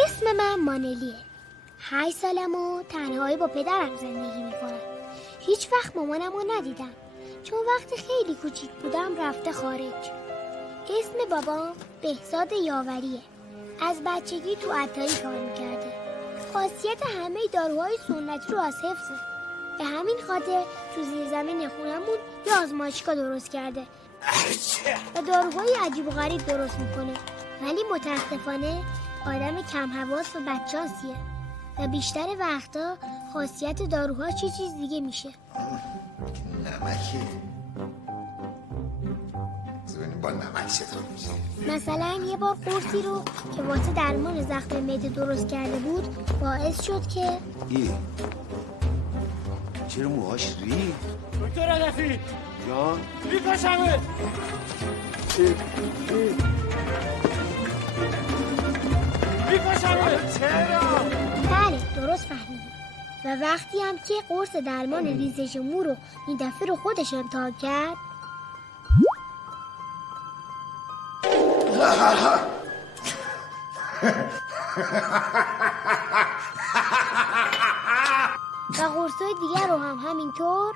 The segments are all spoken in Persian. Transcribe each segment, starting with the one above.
اسم من مانلیه. 8 سالم و تنهایی با پدرم زندگی میکنم. هیچ وقت مامانم رو ندیدم چون وقتی خیلی کوچیک بودم رفته خارج. اسم بابام بهزاد یاوریه. از بچگی تو عطاری کار میکرده. خاصیت همه داروهای سنتی رو از حفظه. به همین خاطر تو زیر زمین خونمون یه آزمایشگاه درست کرده و داروهای عجیب و غریب درست میکنه. ولی متاسفانه آدم کم حواس و بدشانسیه و بیشتر وقتا خاصیت داروها چیز دیگه میشه. نمکه ببینیم با نمک چطور میشه. مثلا یه بار قرصی رو که واسه درمان زخم معده درست کرده بود باعث شد که چرا موهاش ری؟ دکتر علفی یا میکشمه. میکشمه. چرا؟ بله درست فهمیدی. و وقتی هم که قرص درمان ریزش مو رو این دفعه رو خودش امتحان کرد و قرصای دیگر رو هم همینطور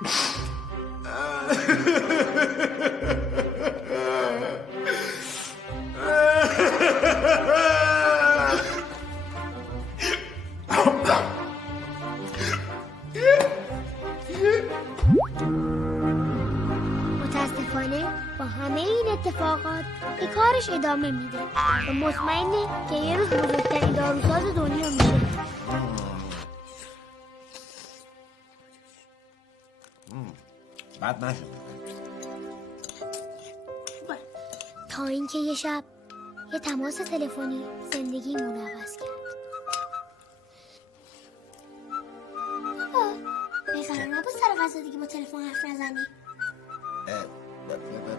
متاسفانه با همه این اتفاقات به کارش ادامه میده و مطمئنه که یه روز بزرگترین داروساز دنیا میشه. بد نشد. تا اینکه یه شب یه تماس تلفنی زندگیمون رو عوض کرد. بابا بذاره نبود سر غذا دیگه با تلفن حرف نزنی.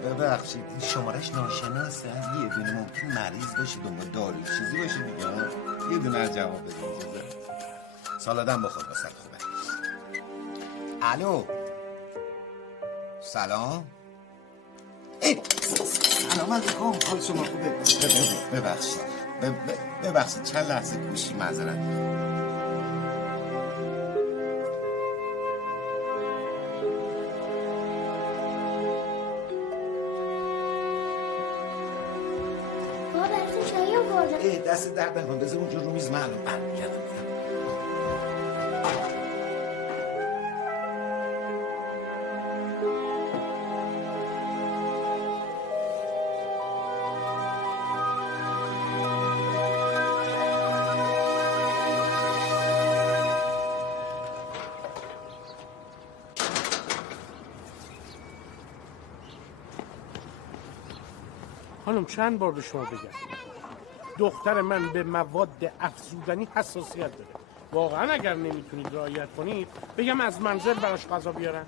ببخشید این شمارش ناشناسه. یه دونه ممکن مریض باشه دنبال دارو چیزی باشه دیگه. یه دونه از جواب بده اجازه. سالادم بخور واسه خوبه. الو سلام. سلام علیکم. حال شما خوبه؟ ببخشید چند لحظه گوشی معذرت. دست درد نکن. بذار اونجا رو میز معلوم برمیگردم. خانم چند بار به شما بگم دختر من به مواد افزودنی حساسیت داره. واقعا اگر نمیتونید رعایت کنید بگم از منزل براش غذا بیارن.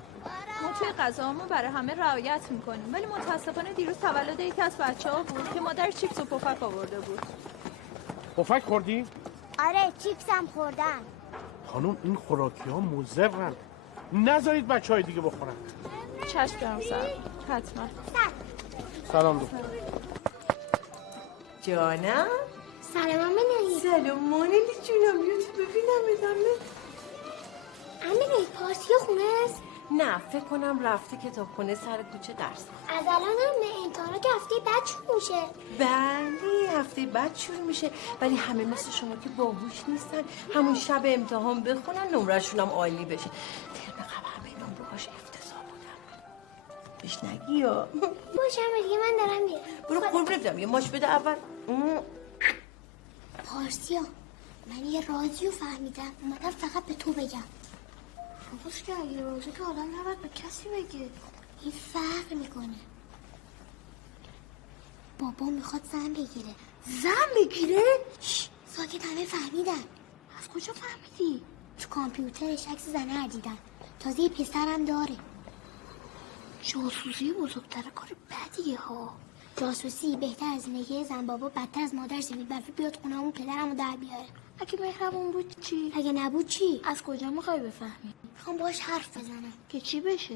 ما توی غذامون برای همه رعایت میکنیم ولی متاسفانه دیروز تولد یکی از بچه‌ها بود که مادر چیپس و پفک آورده بود. پفک خوردی؟ آره چیپس هم خوردن. خانم این خوراکی ها مضرن. نذارید بچهای دیگه بخورن. چشم دارم سر حتما. سلام دکتر. جانم؟ سلام امینه. سلام مانلی جونم. بیا تو ببینم ادامه. امینه پارسی خونه است؟ نه فکر کنم رفته کتابخونه سر کوچه درس. از الان هم امتحانا که هفته بعد شروع میشه. بله هفته بعد شروع میشه ولی همه مثل شما که باهوش نیستن. همون شب امتحان بخونن نمرهشون هم عالی بشه. ترم قبل همه نمره‌هاش افتضاح بودن. بهش نگی یا باشه دیگه من دارم میرم. برو قربونت بدم یه ماش بده اول. پارسیا من یه رازی رو فهمیدم اومدم فقط به تو بگم. باباش که اگه رازی که آدم نباید به کسی بگه. این فرق میکنه. بابا میخواد زن بگیره. زن بگیره؟ ساکت همه فهمیدن. از کجا فهمیدی؟ تو کامپیوترش عکس زنه دیدن. تازه پسرم داره. جاسوسی بزرگتر کار بدیه ها. جاسوسی بهتر از اینه که زن بابا بدتر از مادر سفید برفی بیاد خونمون پدرمو در بیاره. اگه مهربون بود چی؟ اگه نبود چی؟ از کجا میخوای بفهمی؟ میخوام باهاش حرف بزنم. که چی بشه؟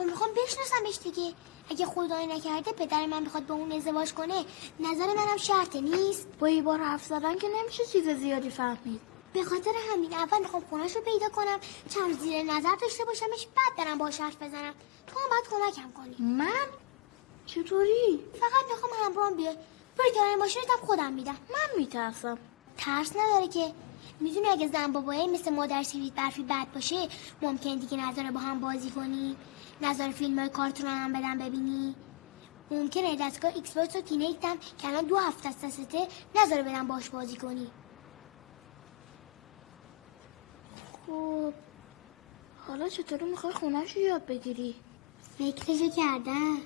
و میخوام بشناسمش دیگه. اگه خدایی نکرده پدر من بخواد با اون ازدواج کنه، نظر منم شرطه نیست. با یه بار حرف زدن که نمیشه چیز زیادی فهمید. به خاطر همین اول میخوام خونه‌شو پیدا کنم، چند زیر نظر داشته باشمش، بعد برم باهاش حرف بزنم. تو هم باید کمکم کنی. من؟ چطوری؟ فقط میخوام همراهم بیای. برو کنار ماشینتم خودم میدم. من میترسم. ترس نداره که. میدونی اگه زن بابایی مثل مادر سفید برفی بد باشه، ممکن دیگه نذاره با هم بازی کنی، نذاره فیلمای کارتون هم بدن ببینی. ممکنه دستگاه ایکس باکس و کینکتم که الان 2 هفته است دسته، نذاره بدن باش بازی کنی. خب حالا چطوری میخوای خونه‌شو یاد بگیری؟ فکرشو کردم.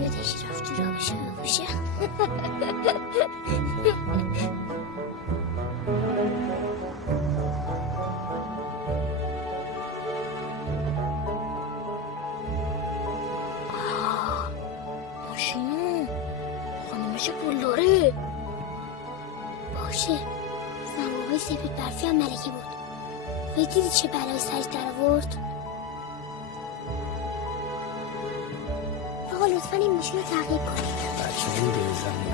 یادش رفت جورابشو بپوشه. ماشینو خانمش پول داره. باشه، زن بابای سفید برفی هم ملکی بود. و دیدی چه بلای سرش در آورد؟ آقا لطفا این ماشین رو تعقیب کنید. بچه این بزنی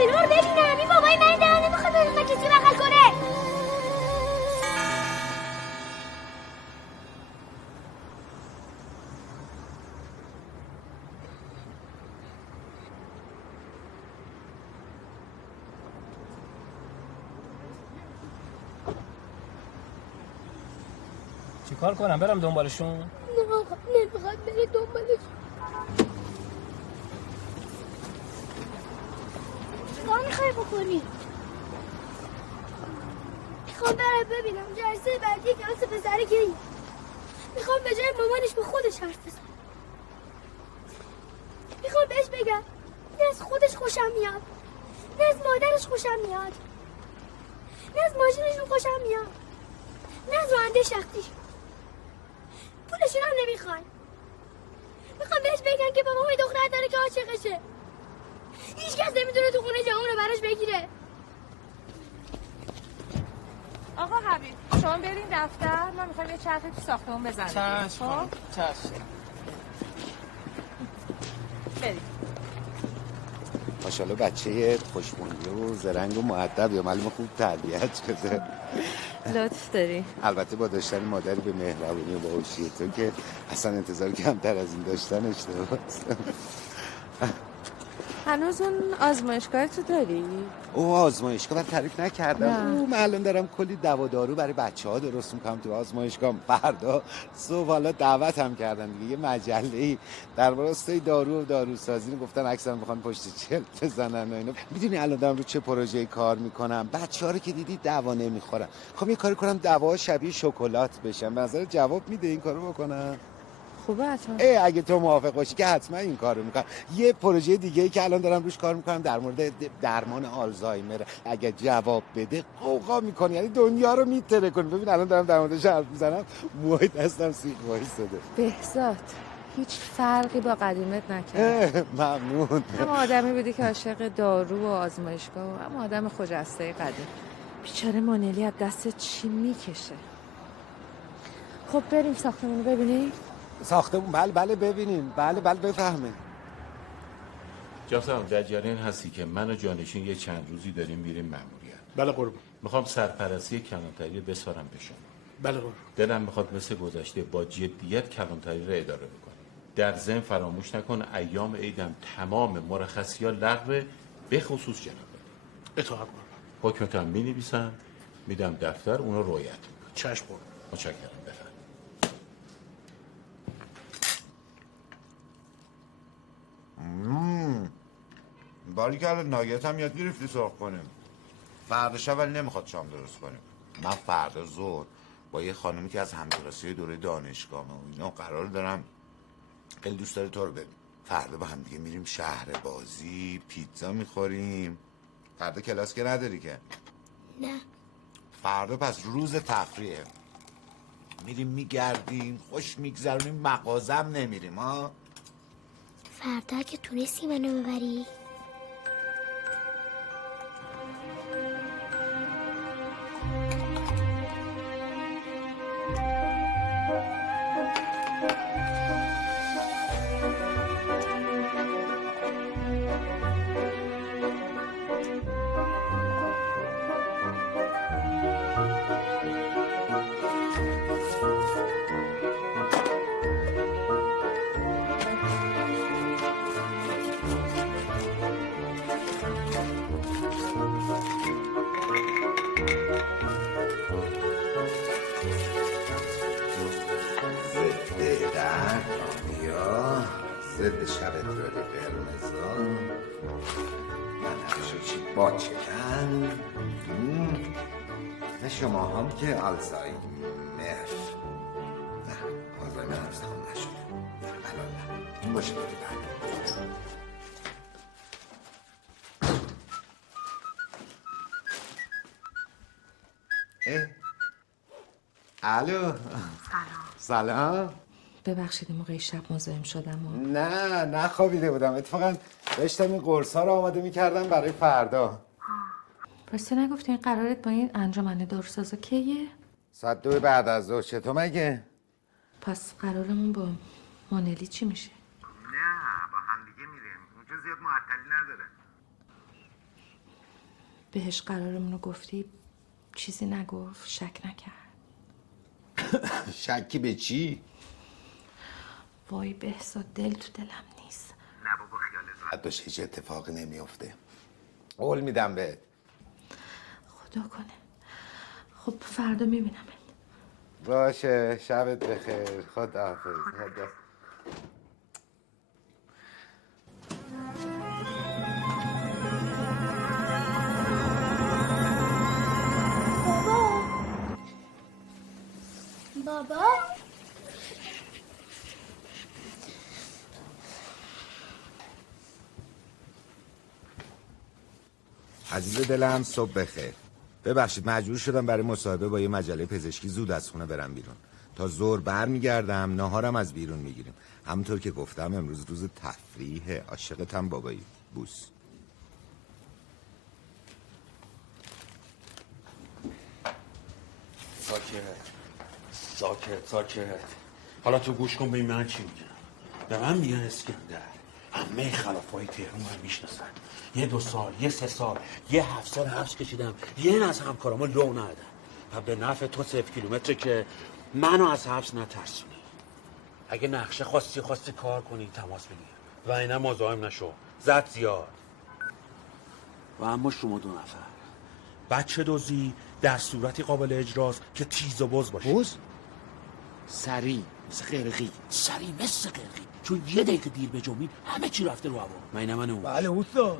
کنار ببینم این بابای من دهنه نمیخواد بدون کسی بغل کنه. چیکار کنم برم دنبالشون؟ نه آقا نمیخواد بره دنبالش. چیکار میخوای بکنی؟ میخوام برم ببینم جلسه بعدی کلاس پسر کی. میخوام به جای مامانش به خودش حرف بزنم. میخوام بهش بگم نه از خودش خوشم میاد، نه از مادرش خوشم میاد، نه از ماشینشون خوشم میاد، نه از راننده شخصیش. پولشون هم نمیخوان. میخوام بهش بگم که بابا دختر داره که عاشقشه. هیچ کس نمیتونه تو خونه جامون رو براش بگیره. آقا حبیب شما برین دفتر، من میخوام یه چرخی تو ساختمون بزنم. چشم چشم. بریم. ماشاءالله بچه خوشمونده و زرنگ و مؤدب یا معلوم خوب تربیت شده. لطف داری. البته با داشتن مادری به مهربونی و باهوشی تو که اصلا انتظار کمتر از این داشتن اشتباهه. هنوز اون آزمایشگاه تو داری؟ او آزمایشگاه من تعریف نکردم. او من الان دارم کلی دوا دارو برای بچه‌ها درست می‌کنم تو آزمایشگاه. فردا صبح حالا دعوت هم کردن دیگه، یه مجله‌ای در راستای دارو و داروسازی گفتن اکثرا می‌خوان پشت چل بزنن و اینا. میدونی الان دارم رو چه پروژه‌ای کار می‌کنم؟ بچه‌ها رو که دیدی دوا نمی‌خورن. خب یه کاری کنم دوا شبیه شکلات بشن. به نظر جواب میده این کارو بکنم؟ خوبه حتما. اگه تو موافق باشی که حتما این کارو میکنم. یه پروژه دیگه ای که الان دارم روش کار میکنم در مورد درمان آلزایمر. اگه جواب بده قوقا میکنی، یعنی دنیا رو میتره کنی. ببین الان دارم در موردش حرف میزنم، موهای دستم سیخ وایساده. بهزاد هیچ فرقی با قدیمت نکرد. ممنون. هم آدمی بودی که عاشق دارو و آزمایشگاه و هم آدم خجسته قدیم. بیچاره مانلی از دست چی میکشه. خب بریم ساختمون رو ببینیم. ساختمون بله ببینیم. بله بفهمه. جناب در جریان هستی که من و جانشین یه چند روزی داریم میریم مأموریت. بله قربان. میخوام سرپرستی کلانتری بسارم به شما. بله قربان. دلم میخواد مثل گذشته با جدیت کلانتری رو اداره بکنم. در ضمن فراموش نکن ایام عیدم تمام مرخصی‌ها لغوه، به خصوص جناب. اطاعت قربان. حکمتم می‌نویسم، میدم دفتر، اونو رعایت می‌کنم. چشم قربان. متشکرم. بفرمایید. باریکلا ناگهت هم یاد گرفتی سرخ کنیم. فردا شب ولی نمیخواد شام درست کنیم. من فردا ظهر با یه خانومی که از همکلاسی دوره دانشگاهمه و اینا قرار دارم، خیلی دوست داره تو رو ببین. فردا با هم دیگه میریم شهر بازی، پیتزا میخوریم. فردا کلاس که نداری که؟ نه. فردا پس روز تفریحه. میریم میگردیم، خوش میگذرونیم، مغازم نمیریم ها. فردا که تونستی منو ببری؟ ضد شب اتراد قرمزا بنفشه چی با چکن و شما هم که آلزایمر نه آلزایمر هنوز تمام نشده الان نه این باشه الو سلام. ببخشید موقع شب مزاحم شدم. نه نخوابیده بودم، اتفاقا داشتم این قرصا رو آماده میکردم برای فردا. پس نگفتی این قرارت با این انجمن داروسازا کیه؟ ساعت 2 بعد از ظهر. چطور مگه؟ پس قرارمون با مانلی چی میشه؟ نه با هم دیگه میریم، اونجا زیاد معطلی نداره. بهش قرارمون رو گفتی چیزی نگفت؟ شک نکرد؟ شکی به چی؟ وای بهزاد دل تو دلم نیست. نه بابا خیالت راحت باشه، هیچ اتفاقی نمیفته، قول میدم بهت. خدا کنه. خب فردا میبینم. باشه شبت بخیر. خداحافظ. خدا. بابا عزیز دلم صبح بخیر. ببخشید مجبور شدم برای مصاحبه با یه مجله پزشکی زود از خونه برم بیرون. تا ظهر برمیگردم، ناهارم از بیرون میگیریم. همونطور که گفتم امروز روز تفریح. عاشقتم بابایی. بوس. ساکت. حالا تو گوش کن به من چی میگم. به من میگن اسکندر. همه خلافای تهران من میشناسن. 1-2 سال، 3 سال، 7 سال حبس کشیدم. یه از همکارامو لو ندادم. و به نفع تو 0 کیلومتر که منو از حبس نترسونی. اگه نقشه خواستی کار کنی تماس بگیر. و اینا مزاحم نشو. زد زیاد. و اما شما 2 نفر بچه دوزی در صورتی قابل اجراست که تیز و بز باشه. بز؟ سری مثل قرقی. سری مثل قرقی. چون 1 دقیقه دیر به جنبی همه چی رفته رو هوا. منو. بله اوستا.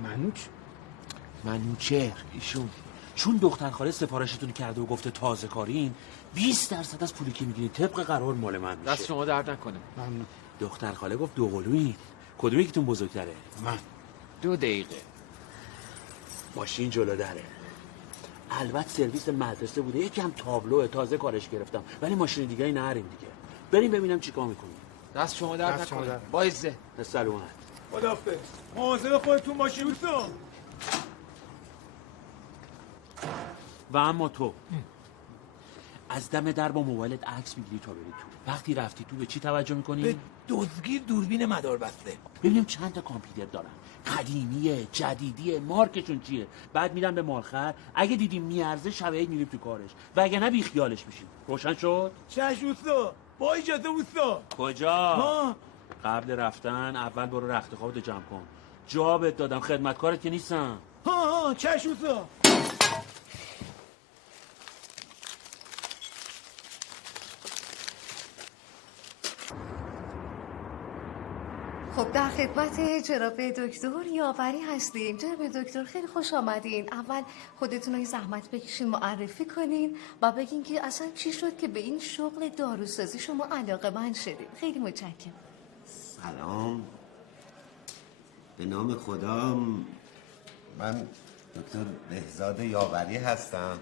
منوچهر ایشون. چون دختر خاله سفارشتون کرده و گفته تازه کارین 20% از پولی که میگیرین طبق قرار مال من میشه. دست شما درد نکنه. ممنون. دختر خاله گفت 2 قلوین. کدومی که تون بزرگتره؟ من. 2 دقیقه. ماشین جلو داره. البته سرویس مدرسه بوده، یکم تابلوه، تازه کارش گرفتم، ولی ماشین دیگری نریم دیگه. بریم ببینم چیکار میکنیم. دست شما درد نکنه. با عزت. سلامت. خداحافظ. مواظب خودتون باشید دوستان. و اما تو از دم در با موبایلت عکس میگیری تا بری تو. وقتی رفتی تو به چی توجه میکنی؟ به دزدگیر دوربین مدار بسته. ببینیم چند تا کامپیوتر دارن، قدیمیه، جدیدیه، مارکشون چیه. بعد میرم به مالخر، اگه دیدیم میارزه شب عید میریم تو کارش و اگه نه بیخیالش میشیم. روشن شد؟ چشم اوستا، با اجازه اوستا. کجا؟ ها؟ قبل رفتن اول برو رخت خوابت جمع کن. جوابت دادم، خدمتکارت که نیستم. ها چشم اوستا. خب در خدمت جناب دکتر یاوری هستیم. جناب دکتر خیلی خوش آمدین. اول خودتون رو زحمت بکشین معرفی کنین و بگین که اصلا چی شد که به این شغل داروسازی شما علاقه‌مند شدین. خیلی متشکرم. سلام، به نام خدا. من دکتر بهزاد یاوری هستم.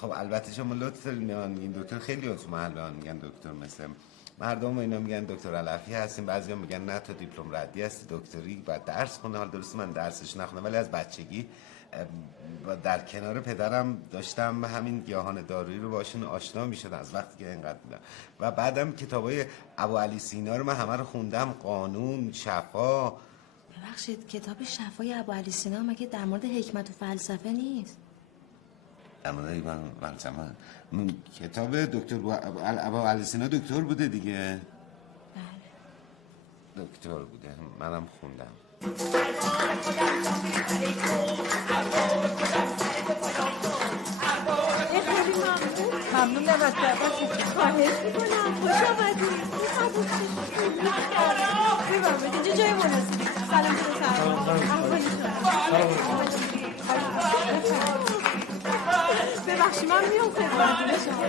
خب البته شما لطف دارین میگین دکتر، خیلی از محل به من میگن دکتر، مثل مردم و اینا میگن دکتر علفی هستیم، بعضیا میگن نه تو دیپلم ردی هستی، دکتری باید درس خونه. حال درست من درسش نخونم ولی از بچگی در کنار پدرم داشتم همین گیاهان دارویی رو باشون آشنا میشدم از وقتی که اینقدر بودم و بعدم کتابای ابو علی سینا رو من همه رو خوندم، قانون، شفا. ببخشید کتاب شفای ابو علی سینا مگه در مورد حکمت و فلسفه نیست؟ در مورد من کتاب دکتر ابو علی سینا دکتر بوده دیگه. بله دکتر بوده، منم خوندم. ممنون نمت خواهش میکنم. خوش آمدید. ببرمید اینجا جای مناسبی. سلام ببخشید من میام خدمتتون شما.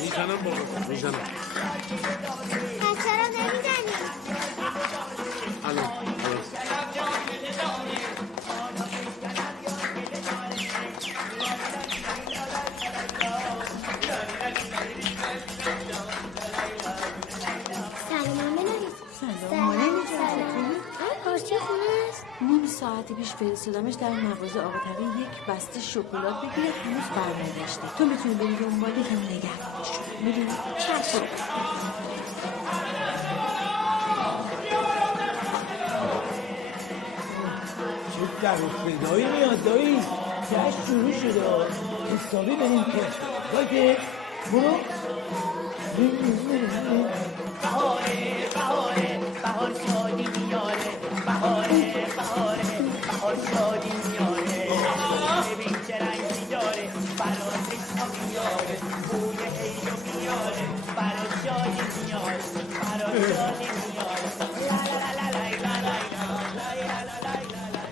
میزنم بابا، میزنم. پس چرا نمیزنی؟ پارچه خونه است؟ نیم ساعتی پیش فرستادمش در مغازه آقا تقی یک بسته شکلات بگیره، هنوز برنگشته. تو میتونی بری دنبال هم نگهدارش رو میدونی؟ چشم. چه در و صدایی میاد دایی؟ جشن شروع شده، حسابی بریم که باشه برو. بهار شادی میاره، بهاره بهار شادی میاره. ببین چه رنگی داره، برات عشق میاره، بوی عیدو میاره، برات شادی میاره، برات شادی میاره. لا لا لا لا لا لا لا لا.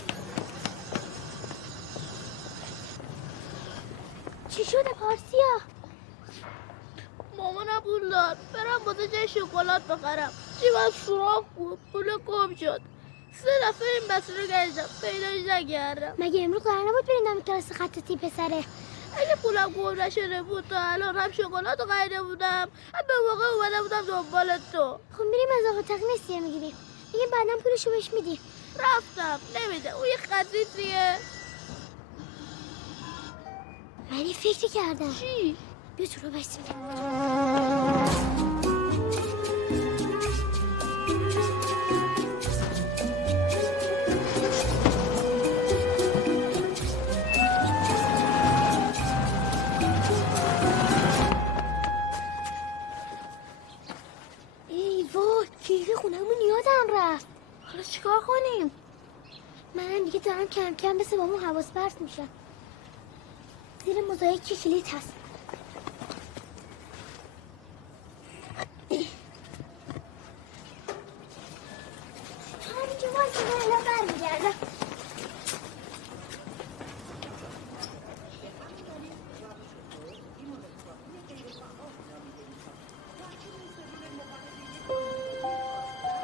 چی شده پارسیا؟ مامانم پول داد برم واسه جای شکلات بخرم، جیبم سوراخ بود، پول گم شد. 3 دفعه این بسته رو گشتم پیداش نکردم. مگه امروز قرار نبود بریم دم کلاس خطاطی پسره؟ اگه پولم گم نشده بود تا الان هم شکلات رو خریده بودم، هم به موقع اومده بودم دنبال تو. خب میریم از آقا تقی نسیه میگیریم، دیگه بعدا پولشو بهش میدیم. رفتم نمیده، اون یه خطیتیه. من یه فکری کردم. چی؟ بیا تو رو بسیم. ای وای کلیدی خونمون یادم رفت. حالا چیکار کنیم؟ من دیگه دارم کم کم مثل بابام حواس پرت میشم. زیر موزاییک کلید هست. همینجا واسه من الان برمیگردم.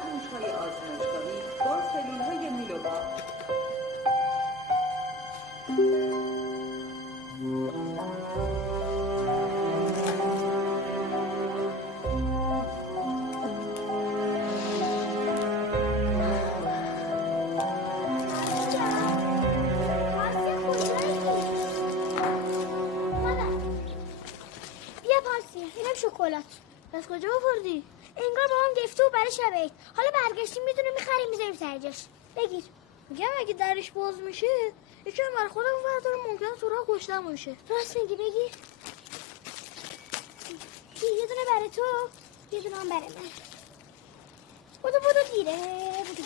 روش‌های آزمایشگاهی با سلول‌های میلوبا. خوردی؟ انگار با هم گفته و برای شب عید. حالا برگشتیم میدونیم میخریم میذاریم سر جاش. بگیر. میگم اگه درش باز میشه یکم برای خودم ورداره ممکنه تو راه کشتم باشه. راست میگی بگیر. یه دونه برای تو یه دونه هم برای من. بودو دیره بودو.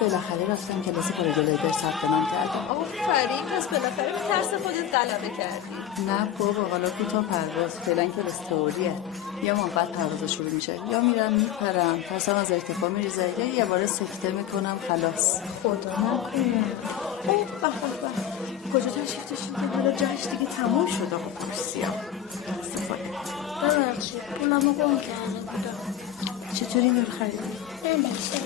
بالاخره رفتم کلاس پاراگلایدر ثبت نام کردم. آفرین، پس بالاخره به ترس خودت غلبه کردی. نه بابا، حالا کوتاه پرواز، فعلا کلاس تئوریه. یا ما بعد پرواز شروع میشه یا میرم میپرم، ترسم از ارتفاع میریزه، یا یه بار سکته میکنم خلاص. خدا نکنه. اوه به کجا تشریف داشتیم که حالا جهش دیگه تموم شد. آقا کرسیام ببخشید پولمو گم کرده بودم. چطوری نور خریدی؟ من بهشتم.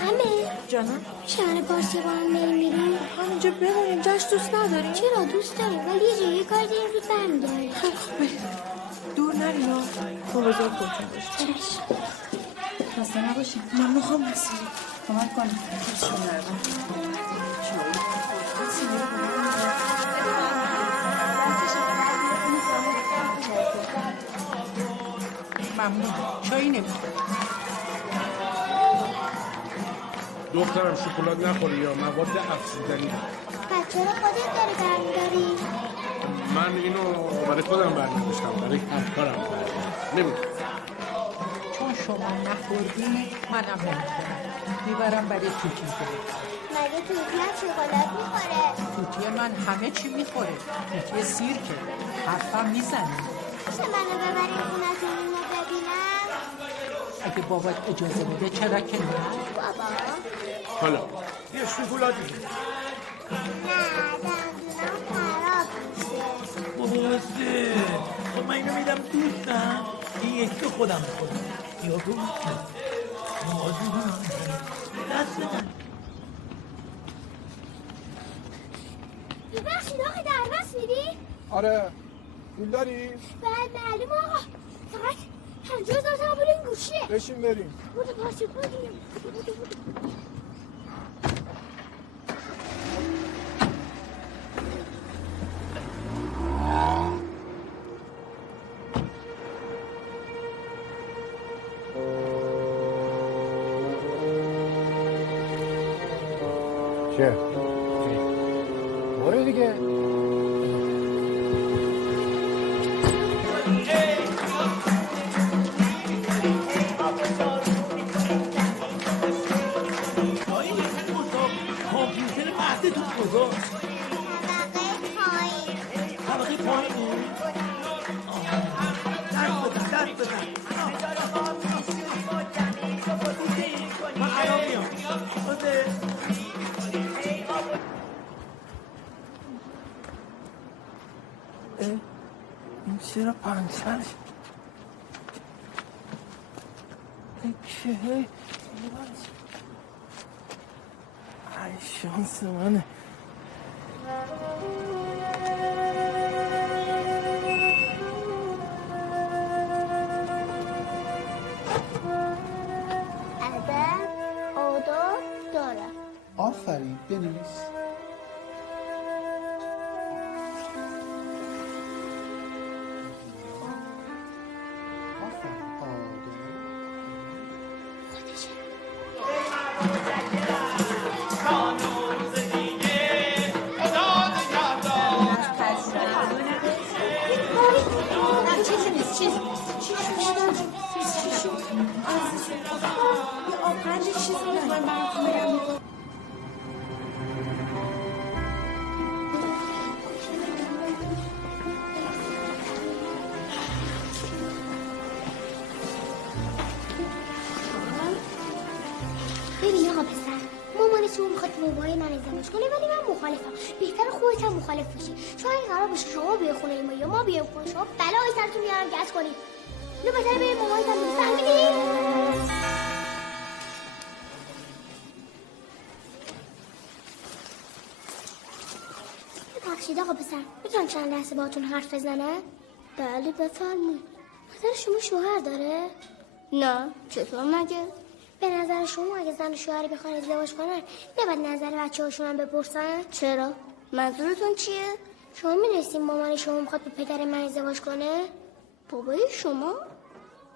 همه جانم شهر پارسی با هم میریم. همینجا بمونیم، جاش دوست نداریم. چرا دوست داریم ولی یه جایی کار داریم زود برمیگردیم. خب دور نریم. بازار خودتون باشید. خسته نباشید. من میخوام مسیری کمک کنم. ممنون. چایی نمیخوره. دخترم شکلات نخوری یا مواد افزودنی. بچه رو خودت داری برمیداری؟ من اینو برای خودم برمیداشتم، برای همکارم نمیدونم. چون شما نخوردی منم نمیخورم، میبرم برای توتی. مگه توتی هم شکلات میخوره؟ توتی من همه چی میخوره، توتی سیرکه، حرفم میزنه. میشه منو ببری خونتون اینو ببینم؟ اگه بابات اجازه بده چرا که نه؟ بابا حالا یه شکلات دیگه. نه دندونم خراب میشه. باباسته خب من اینو میدم دوستم، این یکی خودم خودم یا تو دست من. ببخشید آقا دربست میدی؟ آره پول داری؟ معلوم آقا، فقط 50,000 تومان پول این گوشیه. بشین بریم. بودو پاسه بودیم. چه؟ برو دیگه. کامپیوتر مهدتون کجاست؟ طبقه پایین. دست بزن. من الان میام. این چرا پنچر؟ که ای شانس منه. ادب آداب دارم. آفرین بنویس. ببین آقا پسر، مامانتون میخواد بابای من ازدواج کنه ولی من مخالفم. بهتر خودت هم مخالف باشی، چون اگه قرار باشه شما بیای خونه ما یا ما بیایم خونه شما بلای سرتون میارم گز کنید. اینو بهتره بریم مامانتون بگید. فهمیدی؟ ببخشید آقا پسر، میتونم چند لحظه باهاتون حرف بزنم؟ بله بفرمایید. مادر شما شوهر داره؟ نه، چطور مگه؟ به نظر شما اگه زن و شوهری بخوان ازدواج کنن نباید نظر بچه‌هاشون هم بپرسن؟ چرا؟ منظورتون چیه؟ شما می‌دونستین مامان شما میخواد با پدر من ازدواج کنه؟ بابای شما؟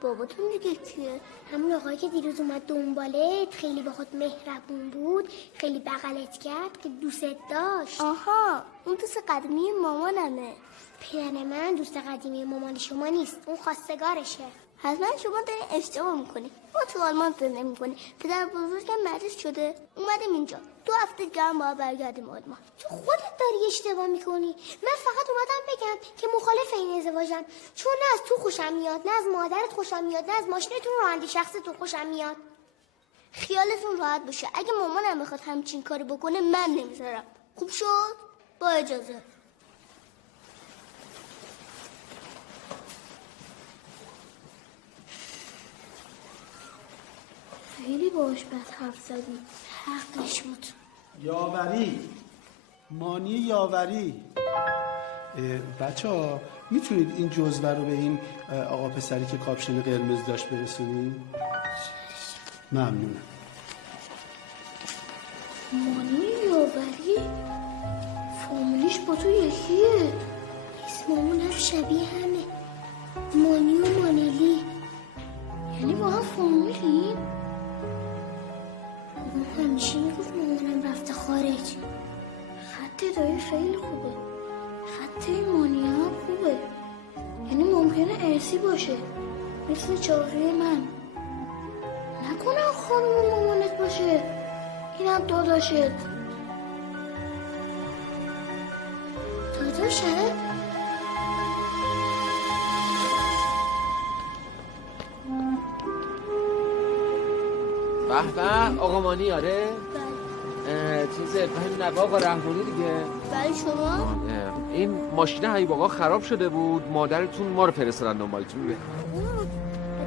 باباتون دیگه کیه؟ همون آقایی که دیروز اومد دنبالت، خیلی با خود مهربون بود، خیلی بغلت کرد که دوست داشت. آها، اون دوست قدیمی مامانمه. پدر من دوست قدیمی مامان شما نیست، اون خواستگارشه. حتما شما دارین اشتباه میکنی. ما تو آلمان زندگی میکنی. پدر بزرگم مریض شده، اومدیم اینجا. 2 هفته دیگه هم باید برگردیم آلمان. تو خودت داری اشتباه میکنی. من فقط اومدم بگم که مخالف این ازدواجم، چون نه از تو خوشم میاد، نه از مادرت خوشم میاد، نه از ماشینتون راننده شخصیتون خوشم میاد. خیالتون راحت باشه، اگه مامانم بخواد همچین کاری بکنه من نمیذارم. خوب شد؟ با اجازه. خیلی باش بد حرف زدی، حقش بود. یاوری، مانی یاوری. بچه ها میتونید این جزوه رو به این آقا پسری که کاپشن قرمز داشت برسونید؟ ممنونم. مانی یاوری؟ فامیلیش با تو یکیه. اسممون هم شبیه همه، مانی و مانلی. یعنی با هم فامیلیم؟ بابام همیشه میگفت مامانم رفته خارج. خط دایی خیلی خوبه، خط مانی هم خوبه، یعنی ممکنه ارسی باشه مثل چاقی من. نکنم خانم مامانت باشه، اینم داداشت. داداشه؟ به به آقا مانی آره؟ چیزه همین نوه آقا رحمانی دیگه. بله شما؟ این ماشین حبیب آقا خراب شده بود، مادرتون ما رو فرستادن دنبالتون. به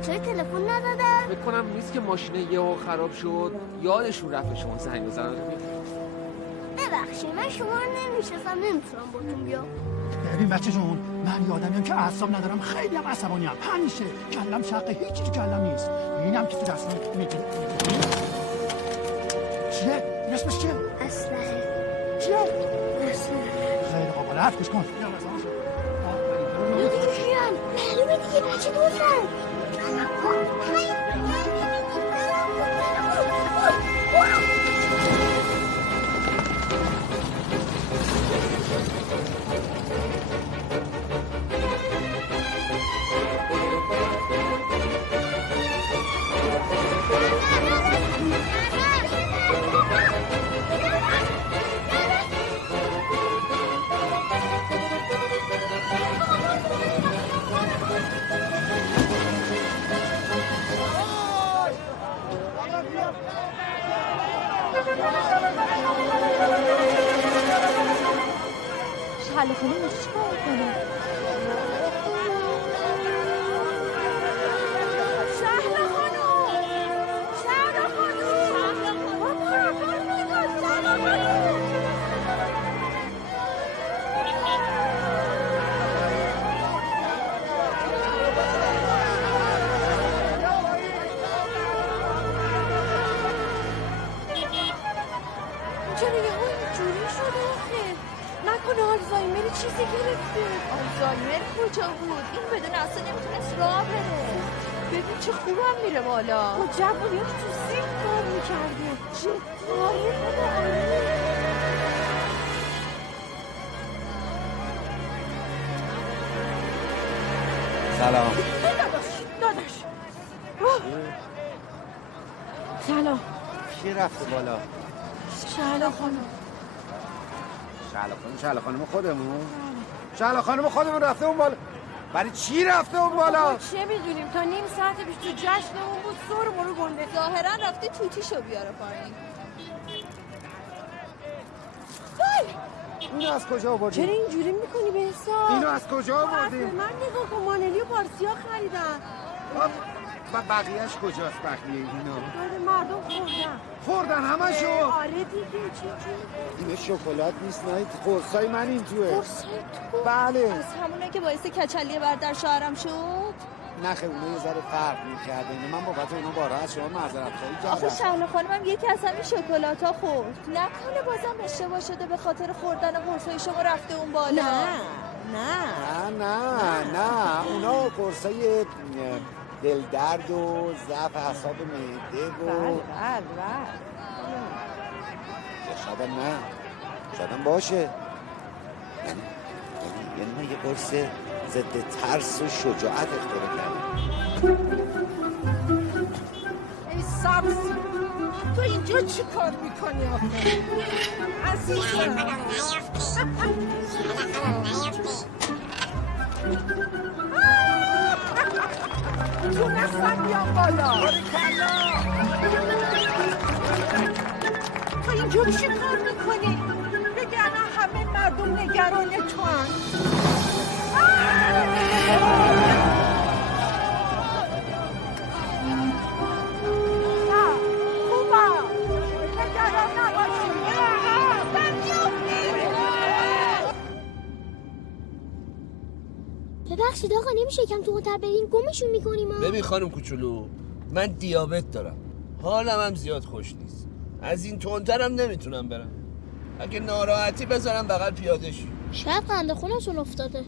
چرا تلفن ندادن؟ فکر کنم نیست که ماشین یهو خراب شد، یادشون رفت شما زنگ بزنن. ببخشید من شما رو نمیشناسم، نمیتونم باتون بیام. ببین بچه جون، من یادمیم که اعصاب ندارم، خیلی هم عصبانیم، همیشه کلم شقه، هیچی تو کلم نیست. اینم که تو دستم میگی چیه؟ این اسمش چیه؟ اسلحه. چیه؟ اسلحه. خیلی خوب، حالا حرفش کن. دیگه کیان؟ معلومه دیگه بچه دوستن. شهلا خانم اینجا چی کار میکنه؟ شهلا خانم! شهلا خانم! شهلا خانم! چرا یه اینجوری شده آخه؟ نکنه آلزایمر چیزی گرفته. آلزایمر کجا بود؟ این بدون اصلا نمیتونست راه بره. ببین چه خوبم میره بالا. با جوونی تو سیب کار میکرده. جدی آره بوده. سلام. داداش سلام. کی رفته بالا؟ شهلا خانم. شهلا خانم خودمون؟ شهلا خانم خودمون رفته اون بالا. برای چی رفته اون بالا؟ چه میدونیم، تا نیم ساعت پیش تو جشنمون بود، سر مرو گنده. ظاهرا رفته توتیشو بیاره پایین. اینو از کجا آوردی؟ چرا اینجوری میکنی به حساب؟ اینو از کجا آوردی؟ من نگاه کن، مانلی و پارسیا خریدن. و بقیهش کجاست بقیه اینا؟ داره مردم خوردن. خوردن همشو. آره دیگه چی؟ این شکلات نیست، نه قرصای من این توه. قرصای تو؟ بله. از همونه که باعث کچلیه در شوهرم شد؟ نخه اونو یه ذره فرق می‌کرده. من بابت اونو بارها از شما معذرت خواهی کردم. آخه شهلا خانمم یکی از همین شکلات‌ها خورد. نکنه بازم اشتباه شده به خاطر خوردن قرصای شما رفته اون بالا. نه اونا قرصای دلدرد و ضعف اعصاب معده و شاید نه، شاید باشه. یعنی ما یه قرص ضد ترس و شجاعت اختراع کردیم. ای سبزی تو اینجا چی کار میکنی آخه؟ عزیزم تونستم بیام بالا. تو اینجا چی کار میکنی؟ بگرنه همه مردم نگران تو هم. ببخشید آقا نمیشه کم تو هتل بریم گمشون میکنیم. ببین خانم کوچولو من دیابت دارم، حالم هم زیاد خوش نیست، از این تندترم نمیتونم برم. اگه ناراحتی بذارم بغل پیاده شی. شاید قند خونتون افتاده.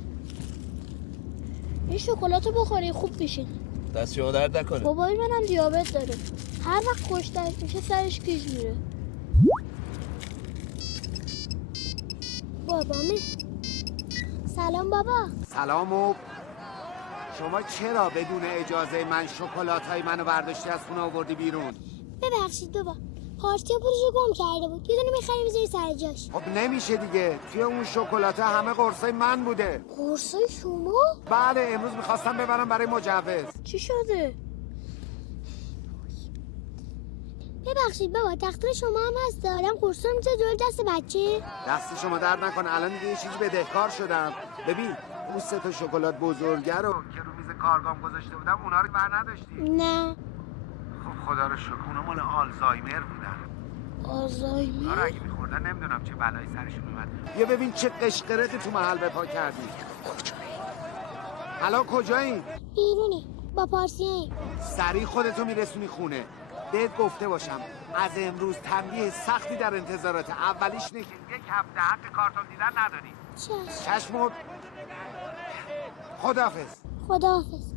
این شکلاتو بخوری خوب میشین. دست شما درد نکنه. بابای منم دیابت داره، هر وقت خوش‌ترش میشه سرش گیج میره. بابامه. سلام بابا. سلام. شما چرا بدون اجازه من شکلات‌های منو برداشتی از خونه آوردی بیرون؟ ببخشید بابا، پارتیا پولشو گم کرده بود، یه دونه می‌خریم می‌ذاری سر جاش. خب نمیشه دیگه، توی اون شکلات‌ها همه قرصای من بوده. قرصای شما؟ بله، امروز می‌خواستم ببرم برای مجوز. چی شده؟ ببخشید بابا، تقصیر شما هم هست. آدم قرصا می‌ذاره جلوی دست بچه. دست شما درد نکنه، الان دیگه یه چیزی بدهکار شدم. ببین اون 3 تا شکلات بزرگه رو که رو میز کارگام گذاشته بودم اونا رو بر نداشتی؟ نه. خب خدا رو شکر اونا مال آلزایمر بودن. آلزایمر؟ اونا رو اگه می‌خوردن نمیدونم چه بلایی سرشون میومد. بیا ببین چه قشقرقی تو محل بپا کردی. حالا کجایی؟ بیرونی با پارسیایی. سریع خودتو میرسونی خونه. بهت گفته باشم از امروز تنبیه سختی در انتظارات. اولیش اینه که 1 هفته حق کارتون دیدن نداری. چشم. خداحافظ. خداحافظ.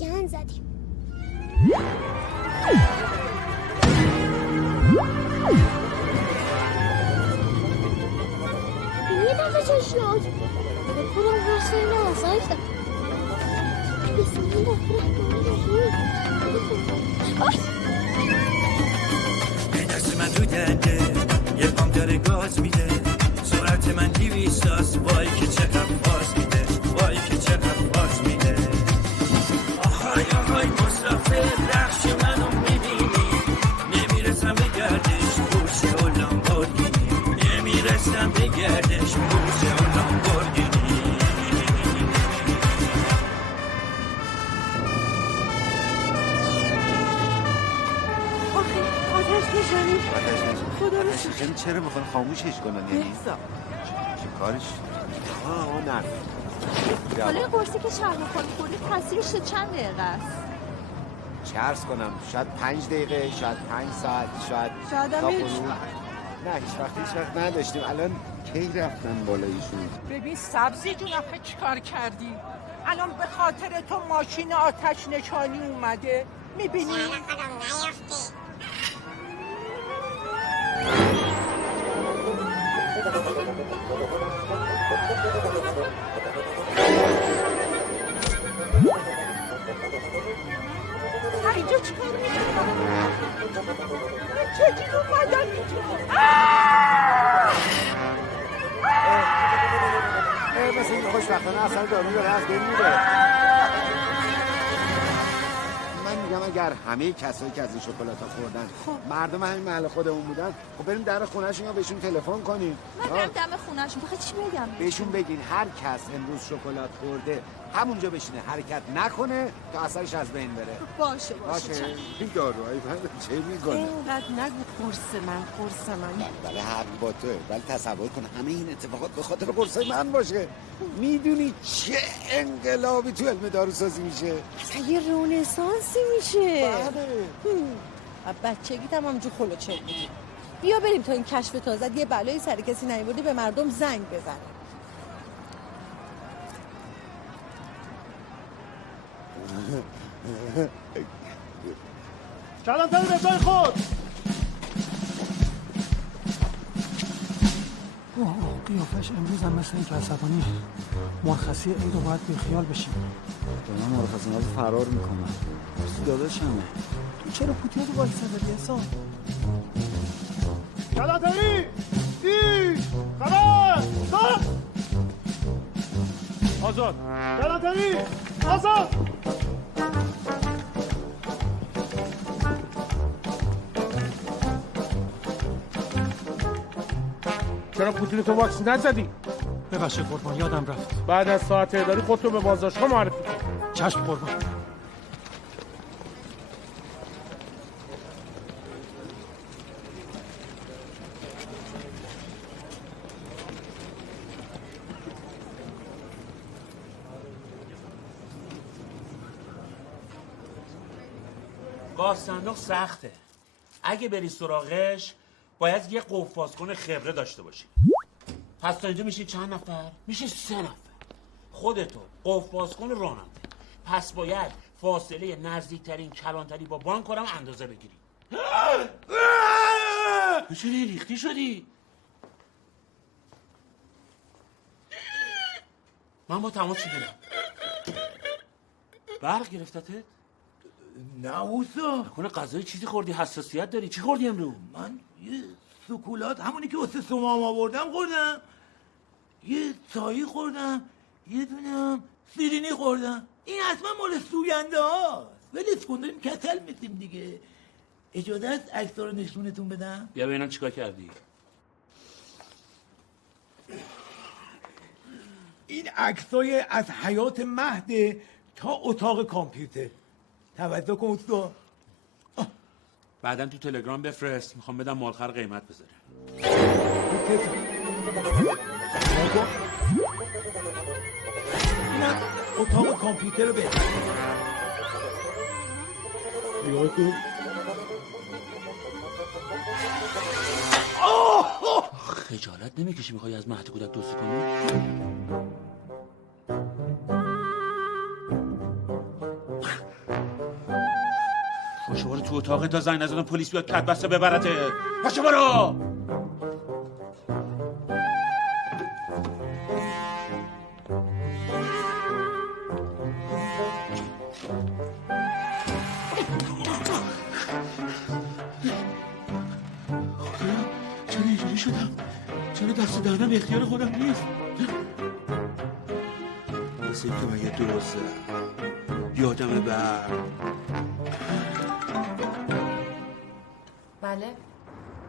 گند زدیم. یه دفعه چه شد؟ خودم قصه نه زایفتم. بسم الله الرحمن الرحیم. دست من تو دنده یه پام داره گاز میده، سرعت من 200 است، وای که چقدر باز میده، وای که چقدر باز میده. آهای آهای مسافر رخش منو میبینی، نمیرسم به گردش بورس و لامبورگینی، نمیرسم به گردش بورس و لامبورگینی. خدا رو شکر. چرا میخوان خاموشش کنن؟ یعنی چه کارش؟ نه حالا قرصی که شهلا خانم خوردی تاثیرش چند دقیقه است؟ چه عرض کنم؟ شاید 5 دقیقه، شاید 5 ساعت، شاید هم هیچ نه هیچ وقت نداشتیم. الان کی رفتن بالایشون؟ ببین سبزی جون آخه چیکار کردی؟ الان به خاطر تو ماشین آتش نشانی اومده، میبینی؟ اینجا چیکار میکنم؟ چجوری اومدن اینجا؟ مثل این خوشبختانه اصلا دارو داره از بین میره. من میگم اگر همه کسایی که از این شکلات‌ها خوردن مردم همین محل خودمون بودن، خب بریم در خونه‌شون یا بهشون تلفن کنیم. من برم دم خونه‌شون. بخواد چی بگم؟ بهشون بگین هر کس امروز شکلات خورده همونجا بشینه، حرکت نکنه تا اثرش از بین بره. باشه این داروهای من چه میکنه؟ اینقدر نگو قرص من. بله حق با توه، ولی تصور کن همه این اتفاقات به خاطر قرصای من باشه. میدونی چه انقلابی تو علم داروسازی میشه؟ اصلا یه رنسانسی میشه. بله. بچگی تمام جو خلوچه بودی. بیا بریم تا این کشف تازه یه بلایی سر کسی نیوردی به مردم زنگ بزنه. کلانتری به جای خود. قیافش امروز هم مثل این که عصبانی مرخصی عید رو باید بیخیال بشیم. دارم مرخصی ها رو فرار میکنم. داداشمه. تو چرا پوتیه رو باید صداری حساب؟ کلانتری! خبر! stop! آزاد! کلانتری! آزاد! چرا پوتین تو واکس نزدی؟ ببخشید قربان یادم رفت. بعد از ساعت اداری خودتو به بازداشتگاه معرفی کن. چشم قربان. گاز صندوق سخته. اگه بری سراغش باید یه قفازکن خبره داشته باشی. پس تا اینجا میشه چند نفر؟ میشه 3 نفر. خودتو، قفازکن راننده. پس باید فاصله نزدیکترین کلانتری با بانک رو اندازه بگیری. چرا ریختی شدی؟ من با تماس شدم. برق گرفتته؟ نه اوسا نکنه غذای چیزی خوردی، حساسیت داری؟ چی خوردی امروز؟ من یه سکولات همونی که واسه سمام آوردم خوردم، یه چایی خوردم، یه دونم سیرینی خوردم. این اصلا مال سوینده هاست. ولش کن داریم کسل میسیم دیگه. اجازه است عکس‌ها رو نشونتون بدم؟ بیا ببینم چیکار کردی. این عکسای از حیات مهد تا اتاق کامپیوتر. توجه کن استاد. بعدن تو تلگرام بفرست، میخوام بدم مالخر قیمت بذاره. اینم اتاق کامپیوتر رو بده. نگاه کن. خجالت نمیکشی میخوای از مهد کودک دوستی کنی؟ پاشو برو تو اتاق تا زنگ نزدن پلیس بیاد کت بسته ببرته. پاشو برو. چرا اینجوری شدم؟ چرا دست دهنم اختیار خودم نیست؟ مثل این که من یه دوزه یادم بر. بله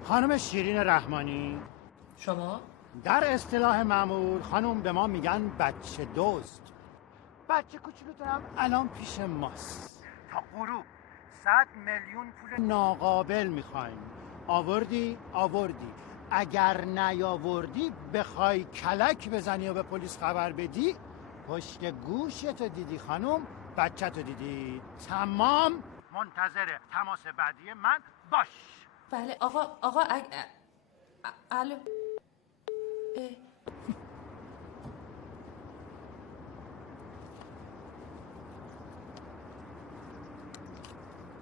خانم شیرین رحمانی، شما؟ در اصطلاح معمول خانم به ما میگن بچه دزد. بچه کوچولوتونم الان پیش ماست. تا غروب 100 میلیون پول ناقابل میخوایم. آوردی؟ اگر نیاوردی بخوای کلک بزنی و به پلیس خبر بدی، پشت گوشتو دیدی خانم، بچه‌تو دیدی. تمام. منتظر تماس بعدی من باش. بله آقا الو.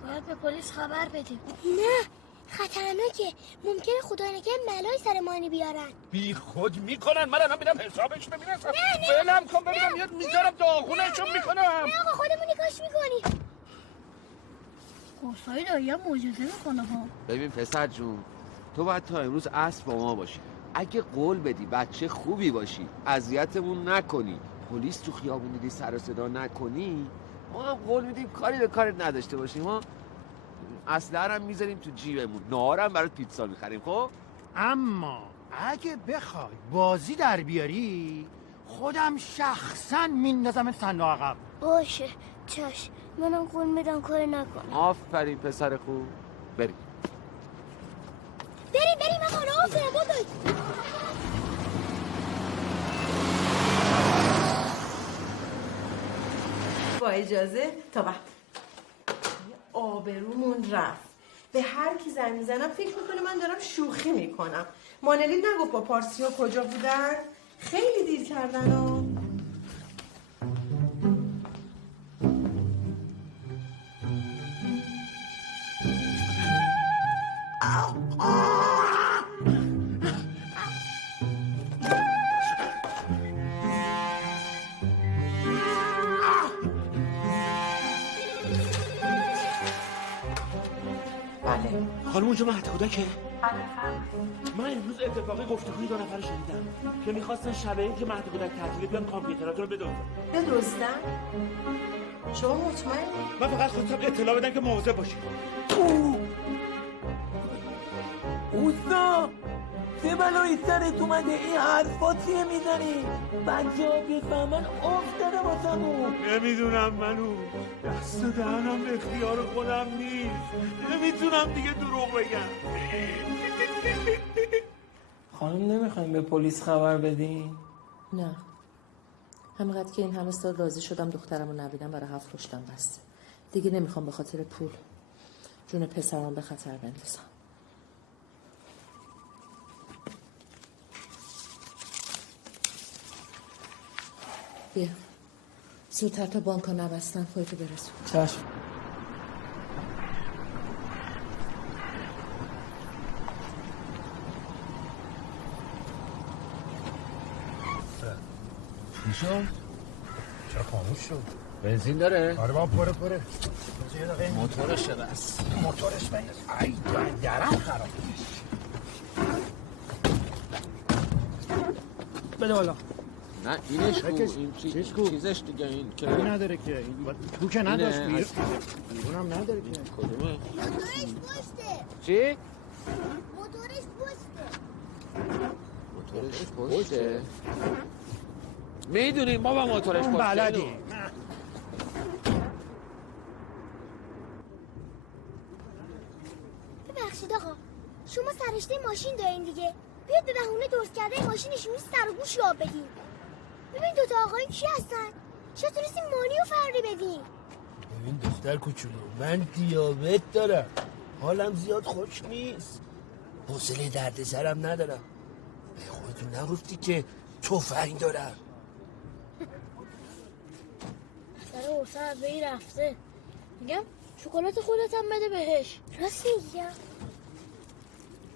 باید به پلیس خبر بدیم. نه خطرناکه، ممکنه خدا نگه ملای سر مانی بیارن. بی خود میکنن. من الان میرم حسابش رو میرسم. بلم کن ببینم میاد میذارم داغونشون میکنم. نه آقا خودمونی کاش میکنی. قرصای دایی هم معجزه میکنه ها. ببین پسر جون، تو باید تا امروز عصر با ما باشی. اگه قول بدی بچه خوبی باشی، اذیتمون نکنی، پلیس تو خیابون دیدی سر و صدا نکنی، ما هم قول میدیم کاری به کارت نداشته باشیم. ما اسلحه هم میذاریم تو جیبمون، نهارم برات پیتزا میخریم. خب اما اگه بخوای بازی در بیاری، خودم شخصا میندازم صندوق عقب. باشه چشم، منم قول میدم کار نکنم. آفرین پسر خوب. بریم آقا آفرین بودوی. با اجازه تا وقت آبرومون رفت. به هر کی زنگ میزنم فکر میکنه من دارم شوخی میکنم. مانلی نگفت با پارسی ها کجا بودن؟ خیلی دیر کردن ها. خانم اونجا مهد کودکه؟ من امروز اتفاقی گفتگوی 2 نفر شنیدم که میخواستن شبیه که مهد کودک تعطیلی بیان کامپیوتراتون رو بدزدن؟ شما مطمئنی؟ من فقط خواستم اطلاع بدم که مواظب باشید. اوستا چه بلایی سرت اومده؟ این حرفا چیه میزنی؟ بچه ها بفهمن افتاده واسمون. نمیدونم منو، دست و دهنم به اختیار خودم نیست، نمیتونم دیگه دروغ بگم. خانم نمیخوایم به پلیس خبر بدین؟ نه، همینقدر که این همه سال راضی شدم دخترمو نبینم برای 7 رشدم بسته. دیگه نمیخوام به خاطر پول جون پسرم به خطر بندازم. بیا زودتر تا بانکا نبستن خودتو برسون. چشم. چی شد؟ چرا خاموش شد؟ بنزین داره؟ آره بابا پره. موتورشه بس. موتورش بنداز. ای درم خراب. بده بالا. نه اینش کو، این چیزش دیگه این که نداره که این تو که نداشت اونم نداره که. کدومه؟ موتورش پشته. چی؟ موتورش پشته؟ میدونیم بابا موتورش پشته. بلدی. ببخشید آقا، شما سرشته ماشین دارین دیگه، بیاد به بهونه درست کرده ماشینشون سر و گوش یاب بدین. ببین دوتا آقایی کی هستن؟ چرا تونستین مانی و فراری بدین؟ ببین دختر کوچولو، من دیابت دارم، حالم زیاد خوش نیست، حوصله درد سرم ندارم. به خودتون نگفتی که تفنگ دارم؟ سر حوصله از بی رفته. میگم شکلات خودت هم بده بهش. راست میگم.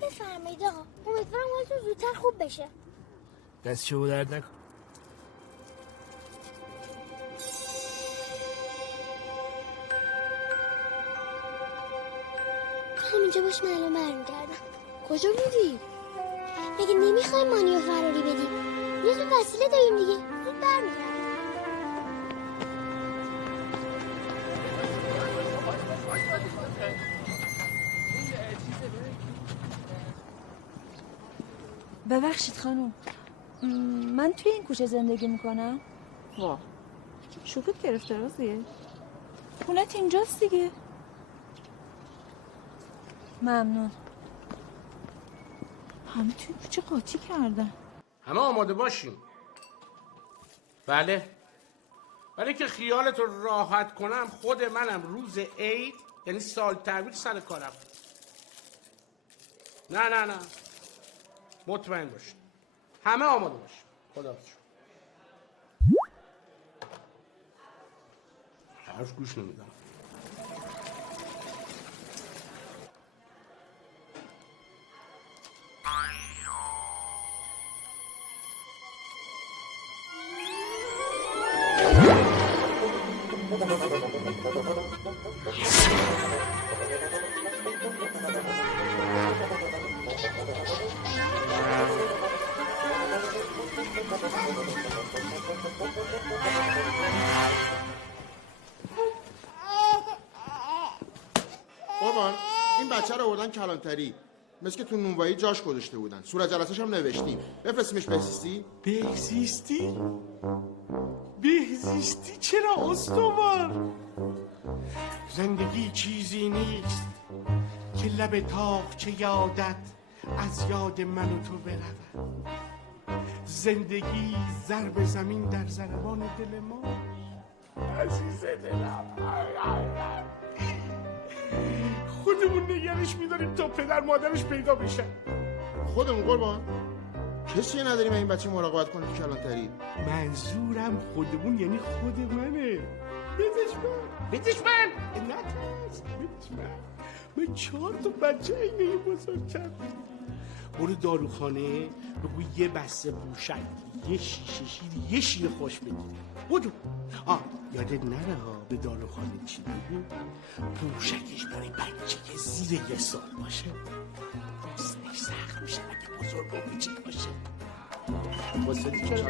بفرمایید آقا، امیدوارم حالتون زودتر خوب بشه. دست شما درد نکن. همینجا باش، من الان برمیگردم. کجا بودی؟ مگه نمیخوایم مانی و فراری بدیم؟ یه تو وسیله داریم دیگه، زود برمیگردم. ببخشید خانم، من توی این کوچه زندگی میکنم. وا شوخت گرفته رازیه؟ خونت اینجاست دیگه. ممنون. همه توی کوچه قاطی کردن. همه آماده باشیم. بله. برای که خیالت رو راحت کنم خود منم روز عید یعنی سال تحویل سر کارم. نه مطمئن باشید همه آماده باشید. خدا حافظ. حرف گوش نمیدم. مامان این بچه رو آوردن کلانتری، مثل که تو نونوایی جاش گذاشته بودن. صورت جلسه‌ش هم نوشتیم. بفرستیمش بهزیستی؟ بهزیستی؟ بهزیستی چرا استوار؟ زندگی چیزی نیست که لب تاقچه یادت از یاد من و تو برود. زندگی ضرب زمین در ضربان دل ما. عزیز دلم، خودمون نگرش میداریم تا پدر مادرش پیدا بشن. خودمون قربان؟ کسی نداریم این بچه مراقبت کنه تو کلانتری. منظورم خودمون یعنی خود منه. بدش من نترس، بدش من 4 تا بچه اینه بزرگ کردم. برو داروخانه بگو یه بسته بوشک، یه شیشه شیر، یه شیر خوش بگیر. بدو. یادت نره ها به داروخانه چی بگو؟ بوشکش برای بچه که زیر 1 سال باشه. حسنش سخت میشه اگه بزرگ و کوچیک باشه. واسه چرا؟